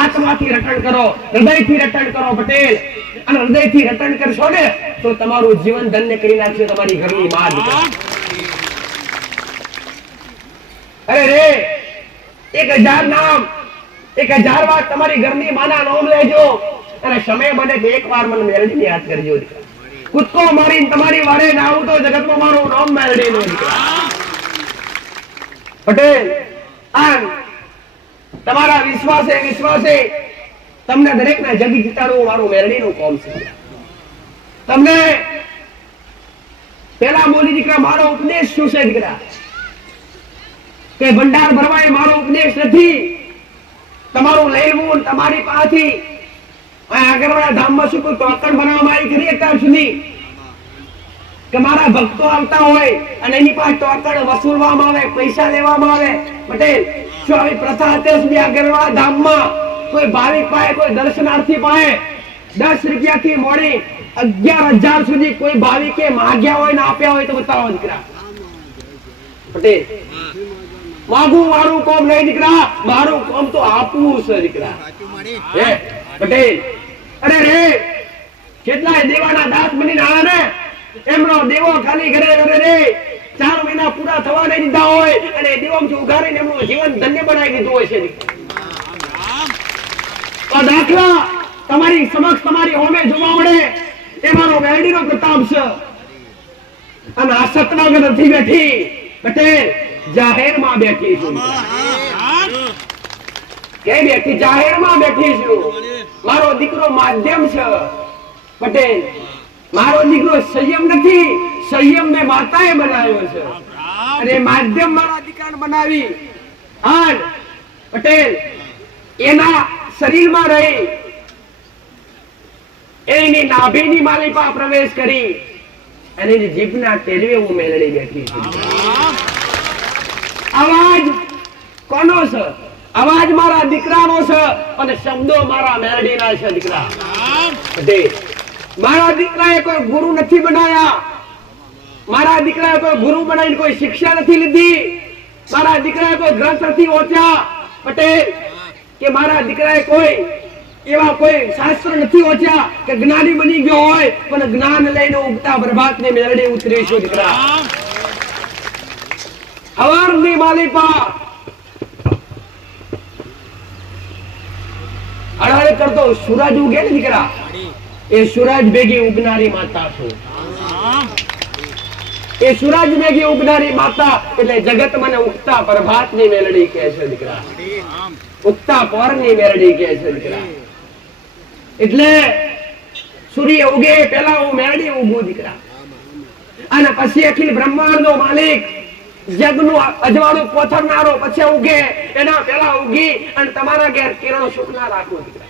આત્માથી રટણ કરો, હૃદયથી રટણ કરો પટેલ. અને હૃદયથી રટણ કરશો ને તો તમારું જીવન ધન્ય કરી નાખશે તમારી ઘરની માં દીકરા. અરે રે 1000 નામ 1000 વાર તમારી ઘરની માના નામ લેજો અને સમય બને તો એકવાર મને મેલડીને યાદ કરજો દીકરા. કૂદકો મારીને તમારી વારે ના આવું તો જગતમાં મારું નામ મેલડીનું દીકરા. પટેલ આ તમારા વિશ્વાસે તમને દરેકના જગ જીતાડવું મારું મેલડીનું કામ છે. તમને પેલા બોલી દીકરા મારો ઉપદેશ શું છે દીકરા કે ભંડાર ભરવા એ મારો ઉપદેશ નથી. તમારું લેવું તમારી પાસેથી આગળવાળા ધામમાં શું કોઈ ટોકન બનાવવામાં આવી ખરી અત્યાર સુધી કે મારા ભક્તો આવતા હોય અને એની પાસે ટોકન વસૂલવામાં આવે, પૈસા લેવામાં આવે? પટેલ શું આવી પ્રથા અત્યાર સુધી આગળવાળા ધામમાં કોઈ ભાવિક પાસે, કોઈ દર્શનાર્થી પાસે 10 રૂપિયાથી મોડી 11,000 સુધી કોઈ ભાવિકે માગ્યા હોય ને આપ્યા હોય તો બતાવો દીકરા. પટેલ માગું મારું કોમ નહીં દીકરા, મારું કોમ તો આપવું છે દીકરા. હે પટેલ અરે રે કેટલાય દેવાના દાસ બનીને આયા ને એમનો દેવો ખાલી ઘરે રે 4 મહિના પૂરા થવા નહીં દીધા હોય અને દેવોમાંથી ઉઘાડીને એમનું જીવન ધન્ય બનાવી દીધું હોય છે. આ દાખલા તમારી સમક્ષ તમારી હોમે જોવા મળે એ મારો મેલડીનો પ્રતાપ છે. અને આ સતનાગર નથી બેઠી પટેલ, જાહેરમાં બેઠી છું. કે બેઠી જાહેરમાં બેઠી છું. મારો દીકરો માધ્યમ છે પટેલ. મારો દીકરો સંયમ નથી, સંયમ ને માતાએ બનાવ્યો છે અને માધ્યમ મારા દીકરાને બનાવી. અને પટેલ એના શરીરમાં રહી એની નાભીની માલિપા પ્રવેશ કરી અને એની જીભના ટેરવે હું મેલડી બેઠી છું. અવાજ કોનો છે? અવાજ મારા દીકરાનો છે અને શબ્દો મારા મેલડીના છે દીકરા. મારા દીકરાએ કોઈ ગુરુ નથી બનાયા, મારા દીકરાએ કોઈ ગુરુ બનાવીને કોઈ શિક્ષા નથી લીધી, મારા દીકરાએ કોઈ ગ્રંથ નથી વાંચ્યા પટેલ, કે મારા દીકરાએ કોઈ એવા કોઈ શાસ્ત્ર નથી વાંચ્યા કે જ્ઞાની બની ગયો હોય, પણ જ્ઞાન લઈને ઉગતા પ્રભાતની મેલડી ઉતરી છું દીકરા. અવારની માલિપા અડાડે કરતો સૂરજ ઉગે ને દીકરા, એ સૂરજ ભેગી ઉગનારી માતા છું. એ સૂરજ ભેગી ઉગનારી માતા એટલે જગત મને ઉગતા પ્રભાતની મેલડી કહે છે દીકરા. ઉગતા પોરની મેલડી કહે છે દીકરા. એટલે સૂર્ય ઉગે પેલા હું મેલડી ઉગું દીકરા. અને પછી અખિલ બ્રહ્માંડનો માલિક જગનું અજવાળું પોથરનારો પછી ઉગે એના પેલા ઉગી અને તમારા ઘેર કિરણો સુખના રાખું દીકરા.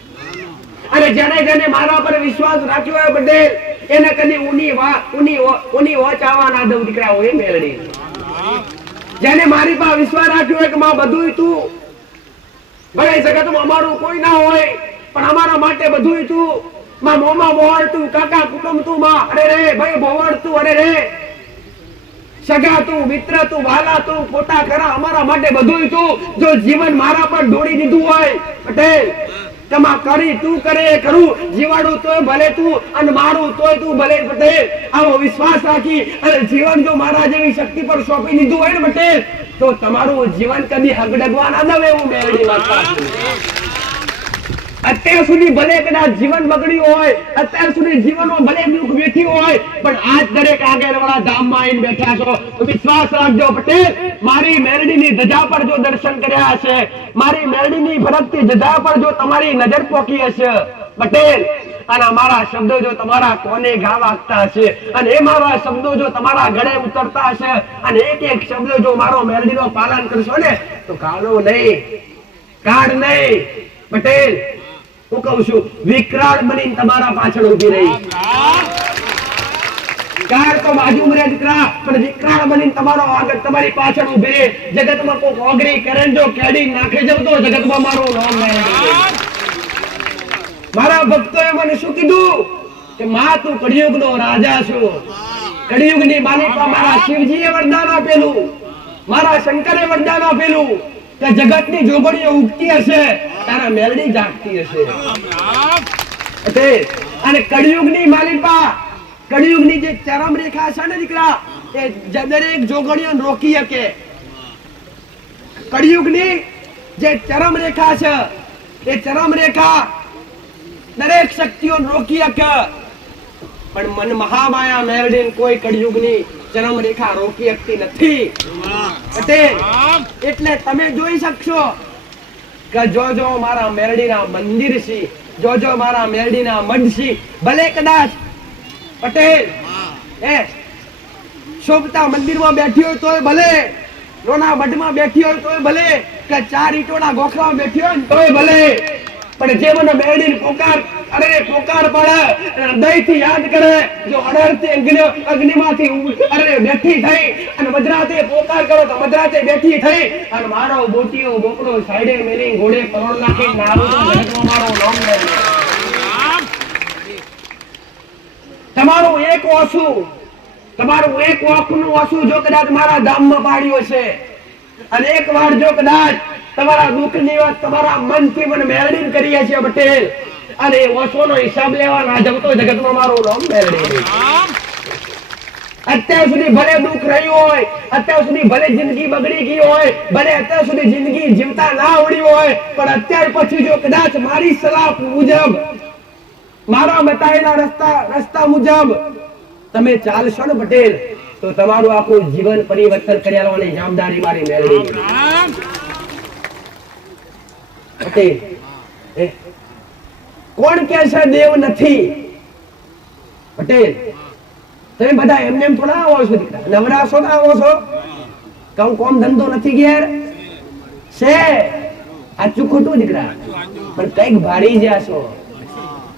અને જેને મારા પર વિશ્વાસ રાખ્યો હોય પટેલ એને કદી ઊની વોચ આવવા ના દઉં દીકરા. હોય મેલડી જેને મારી પર વિશ્વાસ રાખ્યો હોય કે માં બધું તું, ભલે જગતમાં અમારું કોઈ ના હોય પણ અમારા માટે બધું તું, માં મોમાં મોહર તું, કાકા કુટુંબ તું, માં અરે રે ભાઈ ભોવડ તું, અરે રે સગા તું, મિત્ર તું, વાલા તું, પોતા ખરા અમારા માટે બધું તું. જો જીવન મારા પર દોડી દીધું હોય પટેલ તમા કરી તું કરે કરું, જીવાડું તોય ભલે તું અને મારું તોય તું ભલે પટેલ. આવો વિશ્વાસ રાખી અને જીવન જો મારા જેવી શક્તિ પર સોંપી દીધું હોય ને પટેલ તો તમારું જીવન કદી હગડગવા ના દવે એવું મેળવી વાંચવા. અત્યાર સુધી ભલે કદાચ જીવન બગડ્યું હોય, અત્યાર સુધી જીવનમાં ભલે દુઃખ વેઠ્યું હોય, પણ આજ દરેક આગળવાળા ધામમાં આવીને બેઠા છો તો વિશ્વાસ રાખજો પટેલ, મારી મેલડીની ધજા પર જો દર્શન કર્યા હશે, મારી મેલડીની ભરતની ધજા પર જો તમારી નજર પોકી હશે પટેલ, અને મારા શબ્દો જો તમારા કોને ઘા વાગતા હશે અને એ મારા શબ્દો જો તમારા ગળે ઉતરતા હશે અને એક એક શબ્દ જો મારો મેલડીનો પાલન કરશો ને તો કાળો નહીં, કાળ નહીં પટેલ, હું કહું છું વિકરાળ બનીને તમારા પાછળ ઉભી રહી. કાળ તો બાજુ મરે દીકરા, પણ વિકરાળ બનીને તમારો આગળ તમારી પાછળ ઉભી રહે. જગતમાં કોઈ ઓગરી કરે જો કેડી નાખે જવ તો જગતમાં મારું નામ નહીં. મારા ભક્તોએ મને શું કીધું કે માં તું કળિયુગનો રાજા છો. કળિયુગની માલિકા મારા શિવજીએ વરદાન આપેલું, મારા શંકરે વરદાન આપેલું કે જગતની જોગણીઓ ઉગતી હશે તારા મેલડી જાગતી હશે. અને કળિયુગની માલિકા, કળિયુગની જે ચરમ રેખા છે ને દીકરા એ દરેક જોગણીઓ રોકી શકે. કળિયુગની જે ચરમ રેખા છે એ ચરમ રેખા દરેક શક્તિઓ રોકી શકે, પણ મન મહામાયા મેરડીન કોઈ કળિયુગની જન્મ રેખા રોકી શકતી નથી. પટેલ, એટલે તમે જોઈ શકશો કે જો મારા મેરડીના મંદિર છે, જો મારા મેરડીના મઢ છે, ભલે કદાચ પટેલ શોભતા મંદિરમાં બેઠી હોય તોય ભલે, રોના મઢમાં બેઠી હોય તોય ભલે, કે 4 ઈંટોના ગોખલામાં બેઠી હોય તોય ભલે, પણ જે મને મેરડીને પોકાર પડે હૃદયથી યાદ કરે, જો અડરથી અગ્નિમાંથી બેઠી થઈ અને મધરાતે પોકાર કરો તો મધરાતે બેઠી થઈ અને મારો બોટીઓ બોકડો સાઈડે મેલી ઘોડે કરોડ નાખી મારો મારો નામ તમારું એક ઓછું, તમારું એક ઓખનું ઓછું જો કદાચ મારા ધામમાં પાડ્યો છે અને એક વાર જો કદાચ તમારા દુઃખની વાત તમારા મનથી મને મેળવીને કરીએ છીએ પટેલ, અને ઓછોનો હિસાબ લેવાના જગતો જગતમાં મારું નામ મેળવી. અત્યાર સુધી ભલે દુઃખ રહ્યું હોય, અત્યાર સુધી ભલે જિંદગી બગડી ગઈ હોય, ભલે અત્યાર સુધી જિંદગી જીવતા ના આવડી હોય, પણ અત્યાર પછી જો કદાચ મારી સલાહ મુજબ, મારા બતાવેલા રસ્તા મુજબ તમે ચાલશો ને પટેલ, તો તમારું આખું જીવન પરિવર્તન કરી લેવાની જવાબદારી મારી મેળવી. પટેલ, કોણ કે છે દેવ નથી? પટેલ, તમે બધા એમને એમ થોડા આવો છો દીકરા, નવરા છો આવો છો? કઉ કોમ ધંધો નથી ઘેર છે, આચું ખોટું દીકરા? પણ કઈક ભારી ગયા છો,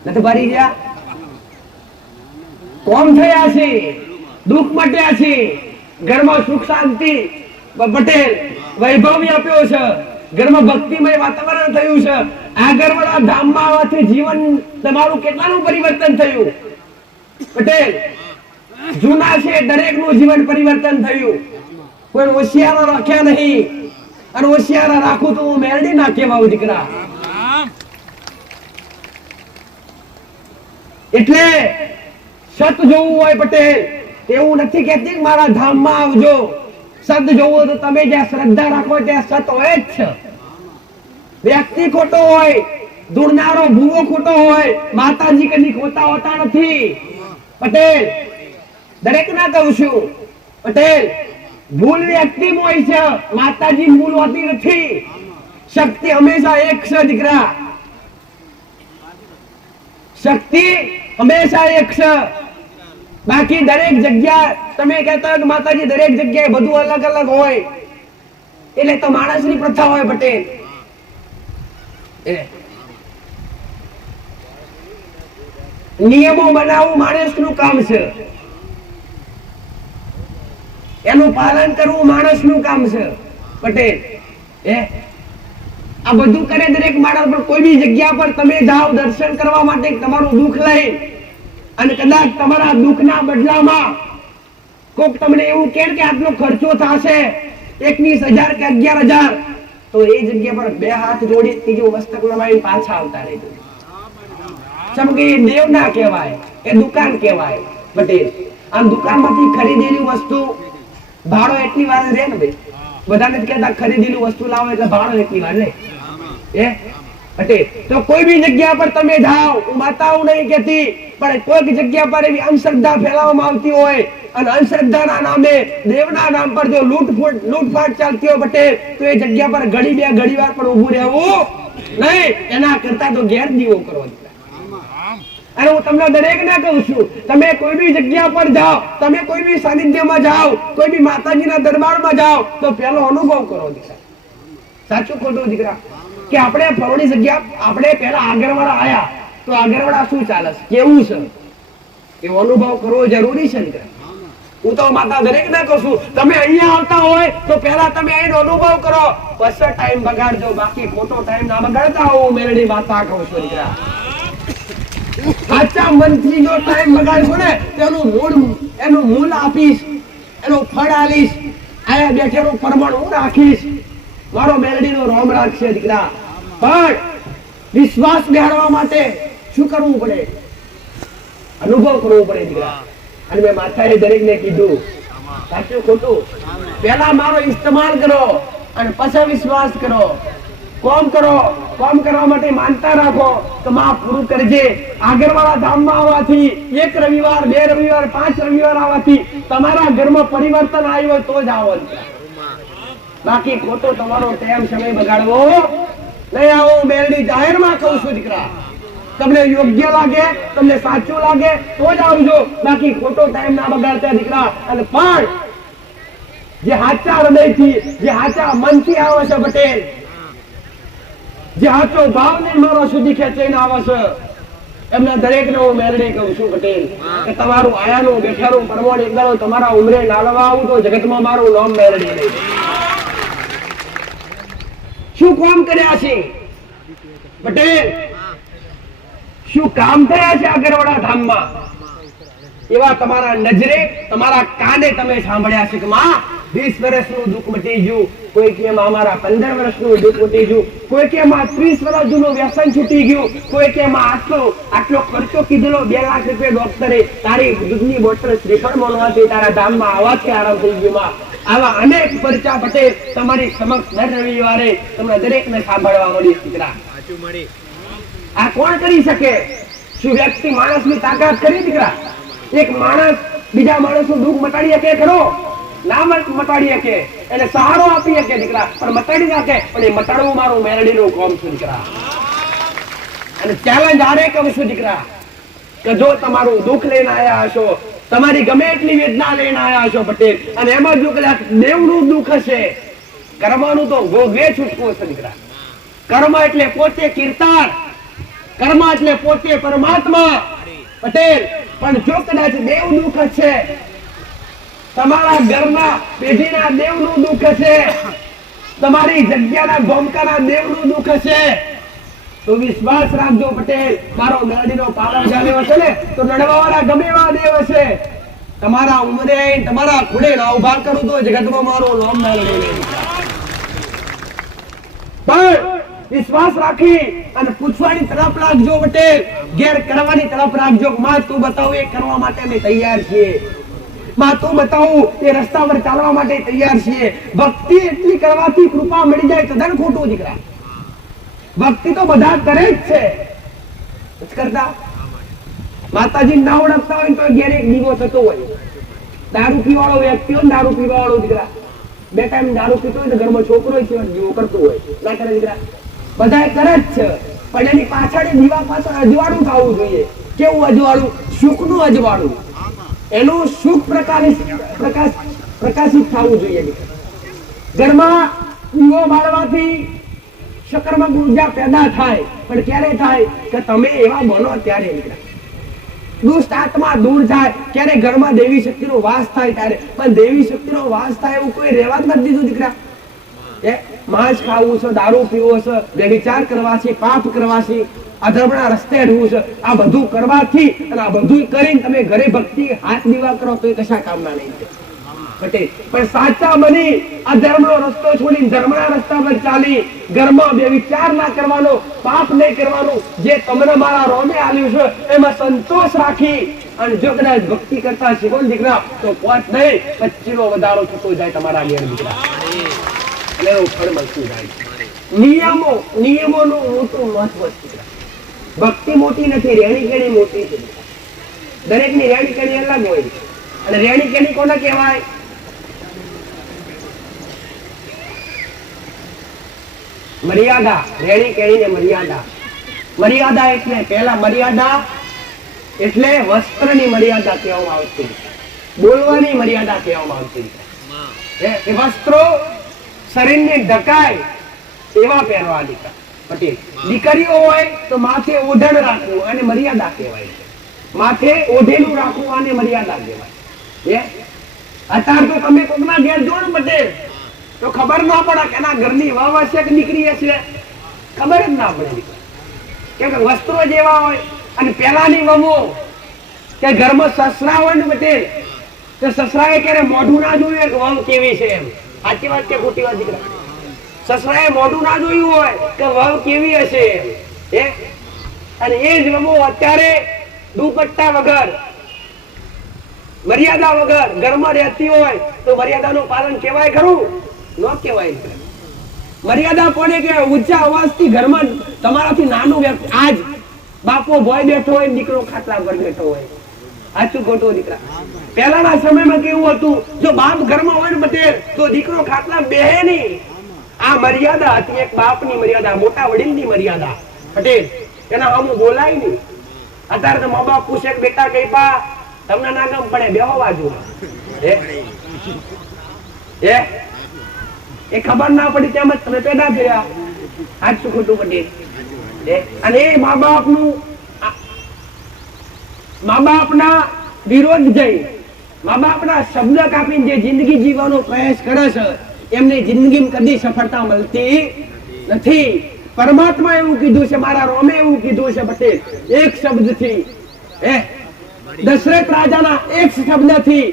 નથી ભારી ગયા? કોમ થયા છે, દુઃખ મટ્યા છે, ઘરમાં સુખ શાંતિ પટેલ વૈભવ આપ્યો છે, ઘરમાં ભક્તિમય વાતાવરણ થયું છે. આગળવાળા ધામમાં આવવાથી જીવન તમારું કેટલાનું પરિવર્તન થયું પટેલ? જૂના છે દરેકનું જીવન પરિવર્તન થયું, કોઈ હોશિયારો રાખ્યા નહીં, અને હોશિયારા રાખું તો હું મેરડી ના કહેવાઉં દીકરા. એટલે સત જોવું હોય પટેલ, એવું નથી કહેતી મારા ધામમાં આવજો. સત જોવું તો તમે જ્યાં શ્રદ્ધા રાખો ત્યાં સત હોય જ છે. વ્યક્તિ ખોટો હોય, દુરનારો ભૂવો ખોટો હોય, માતાજી કદી ખોટા હોતા નથી પટેલ. દરેક ના કહું છું પટેલ, ભૂલ વ્યક્તિમાં હોય છે, માતાજી ભૂલ હોતી નથી. શક્તિ હંમેશા એક છે દીકરા, શક્તિ હંમેશા એક છે. બાકી દરેક જગ્યા તમે કહેતા કે માતાજી દરેક જગ્યાએ બધું અલગ અલગ હોય, એટલે તો માણસની પ્રથા હોય પટેલ. નિયમો બનાવવું માણસનું કામ છે, એનું પાલન કરવું માણસનું કામ છે પટેલ. આ બધું કરે દરેક માણસ, પણ કોઈ બી જગ્યા પર તમે જાઓ દર્શન કરવા માટે તમારું દુઃખ લઈ, અને કદાચ તમારા દુઃખના બદલામાં કોક તમને એવું કહે કે આટલો ખર્ચો થશે 21,000 કે 11,000, તો એ જગ્યા પર 2 હાથ જોડી ત્રીજું મસ્તક નમાવી પાછા આવતા રહેજો. કેમ કે એ દેવ ના કહેવાય, એ દુકાન કહેવાય પટેલ. આમ દુકાનમાંથી ખરીદેલી વસ્તુ ભાડો એટલી વાર રહે ને ભાઈ, બધાને જ કહેતા ખરીદેલી વસ્તુ લાવો એટલે ભાડો એટલી વાર રહે પટેલ. તો કોઈ બી જગ્યા પર તમે જાઓ, હું માતાઓ નહીં કહેતી, પણ કોઈક જગ્યા પર એવી અંધશ્રદ્ધા ફેલાવવામાં આવતી હોય, અને અંધશ્રદ્ધાના નામે દેવના નામ પર જો લૂંટફાટ ચાલતી હોય પટેલ, તો એ જગ્યા પર ઘડી વાર પણ ઊભું રહેવું નહીં. એના કરતા તો ઘેર દીવો કરવો. અને હું તમને દરેક ના કહું છું, તમે કોઈ બી જગ્યા પર જાઓ, તમે કોઈ બી સાનિધ્યમાં જાઓ, કોઈ બી માતાજીના દરબારમાં જાઓ, તો પેલો અનુભવ કરો દીકરા. સાચું ખોટું દીકરા? કે આપણે ફરવાની જગ્યા આપણે પેલા આગળવાળા આયા, તો આગળવાળા શું ચાલે છે, કેવું છે, એવો અનુભવ કરવો જરૂરી છે દીકરા. હું તો માતા દરેક ના કહું છું, તમે અહીંયા આવતા હોય તો પેલા તમે અહીંનો અનુભવ કરો, પછી ટાઈમ બગાડજો, બાકી ખોટો ટાઈમ ના બગાડતા હોવ. મેરડી માતા કહું છું દીકરા. સાચા મનથી જો ટાઈમ બગાડશો ને, એનું મૂળ આપીશ, એનું ફળ આલીશ, આયા બેઠેલું પરમાણ હું રાખીશ. મારો મેલડીનો રોમ રાખશે દીકરા. પણ વિશ્વાસ બેહાડવા માટે શું કરવું પડે? અનુભવ કરવો પડે દીકરા. અને મેં માતાએ દરેકને કીધું, સાચું ખોટું? પહેલા મારો ઇસ્તેમાલ કરો અને પછી વિશ્વાસ કરો. કોમ કરો, કોમ કરવા માટે માનતા રાખો કે માં પૂરું કરજે. આગળવાળા ધામમાં આવવાથી 1 રવિવાર, 2 રવિવાર, 5 રવિવાર આવવાથી તમારા ઘરમાં પરિવર્તન આવ્યું હોય તો જ આવો. બાકી ખોટો તમારો ટાઈમ સમય બગાડવો નહીં. આવો મેલડી જાહેરમાં કહું છું દીકરા, તમને યોગ્ય લાગે, તમને સાચું લાગે તો જ આવજો, બાકી ખોટો ટાઈમ ના બગાડતા દીકરા. અને પણ જે સાચા હૃદયથી, જે સાચા મનથી આવે છે પટેલ, જે સાચો ભાવને મારા સુધી ખેંચીને આવે છે, એમના દરેકને હું મેલડી કહું છું પટેલ કે તમારું આયાનું બેઠાનું પરમોણ એકદમ તમારા ઉમરે નાલવા આવું તો જગતમાં મારું નામ મેલડી નહીં. શું કામ કર્યા છે પટેલ, શું કામ થયા છે આગળવાળા ધામમાં, એવા તમારા નજરે, તમારા કાને તમે સાંભળ્યા છે કે માં 20 વર્ષનું દુઃખ મટી ગયું, કોઈ કે અમારા 15 વર્ષનું દુઃખ મટી ગયું, કોઈ કે 30 વર્ષ જૂનું વ્યસન છૂટી ગયું, કોઈ કે આટલો ખર્ચો કીધેલો 2 લાખ રૂપિયા ડોક્ટરે, તારી દૂધની બોટલ શ્રીફળ મળવાથી તારા ધામમાં આવવાથી આરામ થઈ ગયું. આવા અનેક પરચા પટેલ તમારી સમક્ષ દર રવિવારે તમને દરેકને સાંભળવા મળી. દીકરા આ કોણ કરી શકે? શું વ્યક્તિ માણસની તાકાત કરી દીકરા? એક માણસ બીજા માણસનું દુઃખ મટાડી શકે ખરો? ના મટાડી શકે, એને સહારો આપી શકે દીકરા, પણ મટાડી નાખે. પણ એ મટાડવું મારું મેલડીનું કામ છે દીકરા. અને ચેલેન્જ આરે કહું છું દીકરા કે જો તમારું દુઃખ લઈને આવ્યા હશો, તમારી ગમે એટલી વેદના લઈને આવ્યા છો પટેલ, અને એમાં જો કદાચ દેવનું દુઃખ હશે, કર્મનું તો ભોગવે છૂટવું હશે દીકરા. કર્મ એટલે પોતે કીર્તન, કર્મ એટલે પોતે પરમાત્મા પટેલ. પણ જો કદાચ દેવ દુઃખ છે, તમારા ઘરના પેઢીના દેવનું દુઃખ છે, તમારી જગ્યાના ગોમકાના દેવનું દુઃખ છે, તો વિશ્વાસ રાખજો પટેલ, મારો મેલડીનો પાવર જાણ્યો હશે ને તો લડવાવાળા ગમે એવા દેવ હશે, તમારા ઉમરે તમારા ખૂણે ના ઉભા કરું તો જગતમાં મારો નામ મેલડી નહીં. પણ વિશ્વાસ રાખી અને પૂછવાની તરફ રાખજો પટેલ, ઘેર કરવાની તરફ રાખજો. માં તું બતાવ, એ કરવા માટે અમે તૈયાર છીએ. માં તું બતાવું, એ રસ્તા પર ચાલવા માટે તૈયાર છીએ. ભક્તિ એટલી કરવાથી કૃપા મળી જાય તદ્દન ખોટું દીકરા. ભક્તિ તો બધા કરે જ છે, કરતા માતાજી ના ઓળખતા હોય તો ઘેર એક દીવો થતો હોય. દારૂ પીવાળો વ્યક્તિ હોય, દારૂ પીવાળો દીકરા 2 ટાઈમ દારૂ પીતો હોય તો ઘરમાં છોકરો દીવો કરતો હોય, ના કરે દીકરા? બધા કરે જ છે, પણ એની પાછળ દીવા પાછળ અજવાળું થવું જોઈએ. કેવું અજવાળું? સુખનું અજવાળું. એનું સુખ પ્રકાશિત થવું જોઈએ. ઘરમાં દીવો બાળવાથી શકરમાં ઉર્જા પેદા થાય, પણ ક્યારે થાય કે તમે એવા બનો ત્યારે દીકરા. દુષ્ટ આત્મા દૂર થાય, ક્યારે ઘરમાં દેવી શક્તિનો વાસ થાય ત્યારે. પણ દેવી શક્તિનો વાસ થાય એવું કોઈ રહેવા જ નથી દીધું દીકરા. માંસ ખાવું છે, દારૂ પીવો છે, વ્યભિચાર કરવા છે, પાપ કરવા છે, અધર્મના રસ્તે હટવું છે, આ બધું કરવાથી અને આ બધું કરીને તમે ઘરે ભક્તિ હાથ દીવા કરો તો એ કશા કામના નહીં પટેલ. પણ સાચા બની આ ધર્મનો રસ્તો છોડી ધર્મના રસ્તા પર ચાલી, ઘરમાં વ્યભિચાર ના કરવાનો, પાપ નહીં કરવાનું, જે તમને મારા રોમે આલ્યું છે એમાં સંતોષ રાખી અને જો કદાચ ભક્તિ કરતા શીખો દીકરા તો 5 નહીં 25 નો વધારો થતો જાય તમારા ઘેર દીકરા. ફળ મળતું જાય. નિયમોનું મોટું મહત્વ છે. ભક્તિ મોટી નથી, રેણી કેણી મોટી છે. દરેકની રેણી કેણી અલગ હોય. અને રેણી કેણી કોને કહેવાય? મર્યાદા. રેણી કેણી ને મર્યાદા. મર્યાદા એટલે પહેલા મર્યાદા એટલે વસ્ત્રની મર્યાદા કહેવામાં આવતી, બોલવાની મર્યાદા કહેવામાં આવતી. વસ્ત્રો શરીરને ઢકાય એવા પહેરવા દીકરા પટેલ. દીકરીઓ હોય તો માથે ઓઢણ રાખવું અને મર્યાદા કહેવાય. માથે ઓઢેલું રાખવું અને મર્યાદા કહેવાય. અત્યારે તો તમે કોકના ઘેર જો ને પટેલ તો ખબર ના પડે કે એના ઘરની વાવ હશે કે દીકરી હશે, ખબર જ ના પડે. કેમ કે વસ્ત્રો જેવા હોય. અને પેલાની વમો કે ઘરમાં સસરા હોય ને પટેલ તો સસરાએ ક્યારે મોઢું ના જોયું કે વહુ કેવી છે એમ. સાચી વાત કે ખોટી વાત દીકરા? સસરાએ મોઢું ના જોયું હોય કે વહુ કેવી હશે એમ. અને એ જ વમો અત્યારે દુપટ્ટા વગર, મર્યાદા વગર ઘરમાં રહેતી હોય તો મર્યાદાનું પાલન કહેવાય ખરું? ન કહેવાય. મર્યાદા પડે કે ઊંચા અવાજથી ઘરમાં તમારાથી નાનું વ્યક્તિ, આજ બાપો ભોય બેઠો હોય, દીકરો ખાટલા પર બેઠો હોય, આછું ખોટું દીકરા? પહેલાના સમયમાં કેવું હતું, જો બાપ ઘરમાં હોય ને પટેલ, તો દીકરો ખાટલા બેહે નહીં. આ મર્યાદા હતી, એક બાપની મર્યાદા, મોટા વડીલની મર્યાદા પટેલ. એના આમ બોલાય નહીં. અત્યારે તો મા બાપ પૂછે બેટા કઈ પા તમને ના ગમ પડે, બેહો બાજુ. એ ખબર ના પડી તેમ જ તમે પેદા થયા. આજ શું ખોટું પટેલ? અને એ મા બાપના વિરોધ જઈ, મા બાપના શબ્દ કાપીને જે જિંદગી જીવવાનો પ્રયાસ કરે છે, એમને જિંદગીમાં કદી સફળતા મળતી નથી. પરમાત્મા એવું કીધું છે, મારા રોમે એવું કીધું છે પટેલ, એક શબ્દથી, દશરથ રાજાના એક શબ્દથી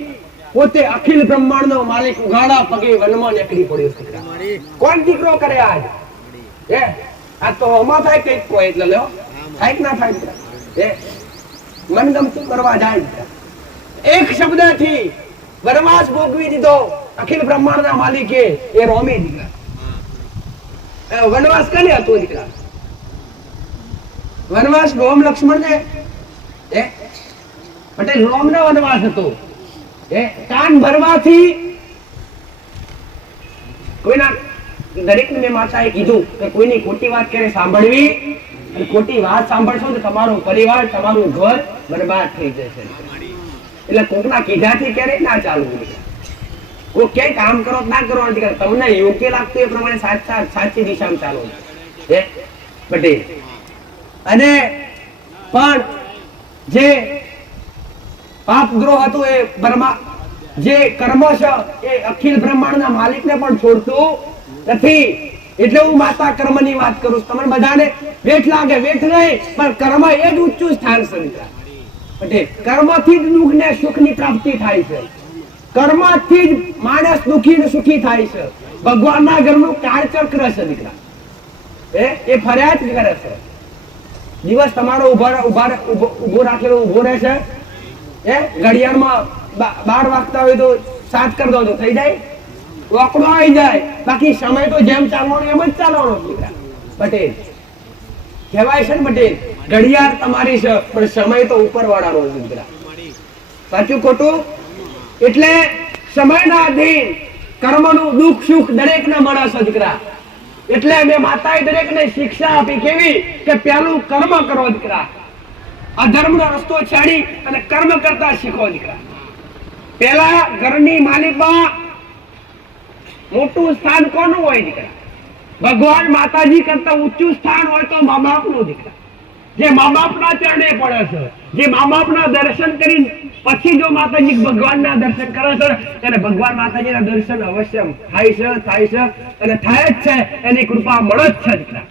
પોતે અખિલ બ્રહ્માંડનો માલિક ઉઘાડા પગે વનમાં નીકળી પડ્યો. કોણ દીકરો કરે આજ? આ તો હમા થાય કઈક કોઈ એટલે લ્યો, થાય કે ના થાય? મનગમતું કરવા જાય. એક શબ્દથી વનવાસ ભોગવી દીધો અખિલ બ્રહ્માંડના માલિકે, એ રોમે દીકરા. વનવાસ કને હતો દીકરા? વનવાસ રોમ લક્ષ્મણ ને પટેલ, રોમ નો વનવાસ હતો. કાન ભરવાથી કોઈના, દરેક ને માતાએ કીધું કે કોઈની ખોટી વાત ક્યારે સાંભળવી, અને ખોટી વાત સાંભળશો તો તમારો પરિવાર, તમારું ઘર બરબાદ થઈ જશે. એટલે કોકના કીધાથી ક્યારે ના ચાલવું. કોઈ ક્યાંય કામ કરો ના કરો, તમને યોગ્ય લાગતું એ પ્રમાણે સાચી દિશામાં ચાલો પટેલ. અને પણ જે પાપ દ્રોહ હતું એ જે કર્મ છે એ અખિલ બ્રહ્માંડના માલિકને પણ છોડતું નથી. એટલે હું માતા કર્મની વાત કરું. તમને બધાને વેઠ લાગે, વેઠ નહીં, પણ કર્મ એ જ ઊંચું સ્થાન છે પટેલ. કર્મથી જ દુઃખ ને સુખની પ્રાપ્તિ થાય છે. કર્મથી જ માણસ દુઃખી ને સુખી થાય છે. ભગવાનના ઘરનું કાળચક્ર છે દીકરા, એ ફર્યા જ કરે છે. દિવસ તમારો ઉભો રાખેલો ઉભો રહે છે. ઘડિયાળમાં 12 વાગતા હોય તો 7 કરી દો તો થઈ જાય, રોકડો આવી જાય. બાકી સમય તો જેમ ચાલવાનો એમ જ ચાલવાનો દીકરા પટેલ. કહેવાય છે ને પટેલ, ઘડિયાળ તમારી છે પણ સમય તો ઉપર વાળાનો દીકરા. સાચું ખોટું? એટલે સમયના અધીન કર્મનું દુઃખ સુખ દરેકને મળે છે દીકરા. એટલે મેં માતાએ દરેકને શિક્ષા આપી, કેવી કે પહેલું કર્મ કરો દીકરા. અધર્મનો રસ્તો છાડી અને કર્મ કરતા શીખો દીકરા. પેલા ઘરની માલિકમાં મોટું સ્થાન કોનું હોય દીકરા? ભગવાન માતાજી કરતા ઊંચું સ્થાન હોય તો મા બાપનું દીકરા. જે મા બાપના ચરણે પડે છે, જે મા બાપના દર્શન કરી પછી જો માતાજી ભગવાનના દર્શન કરે છે, ત્યારે ભગવાન માતાજીના દર્શન અવશ્ય થાય છે અને થાય જ છે. એની કૃપા મળે જ છે દીકરા.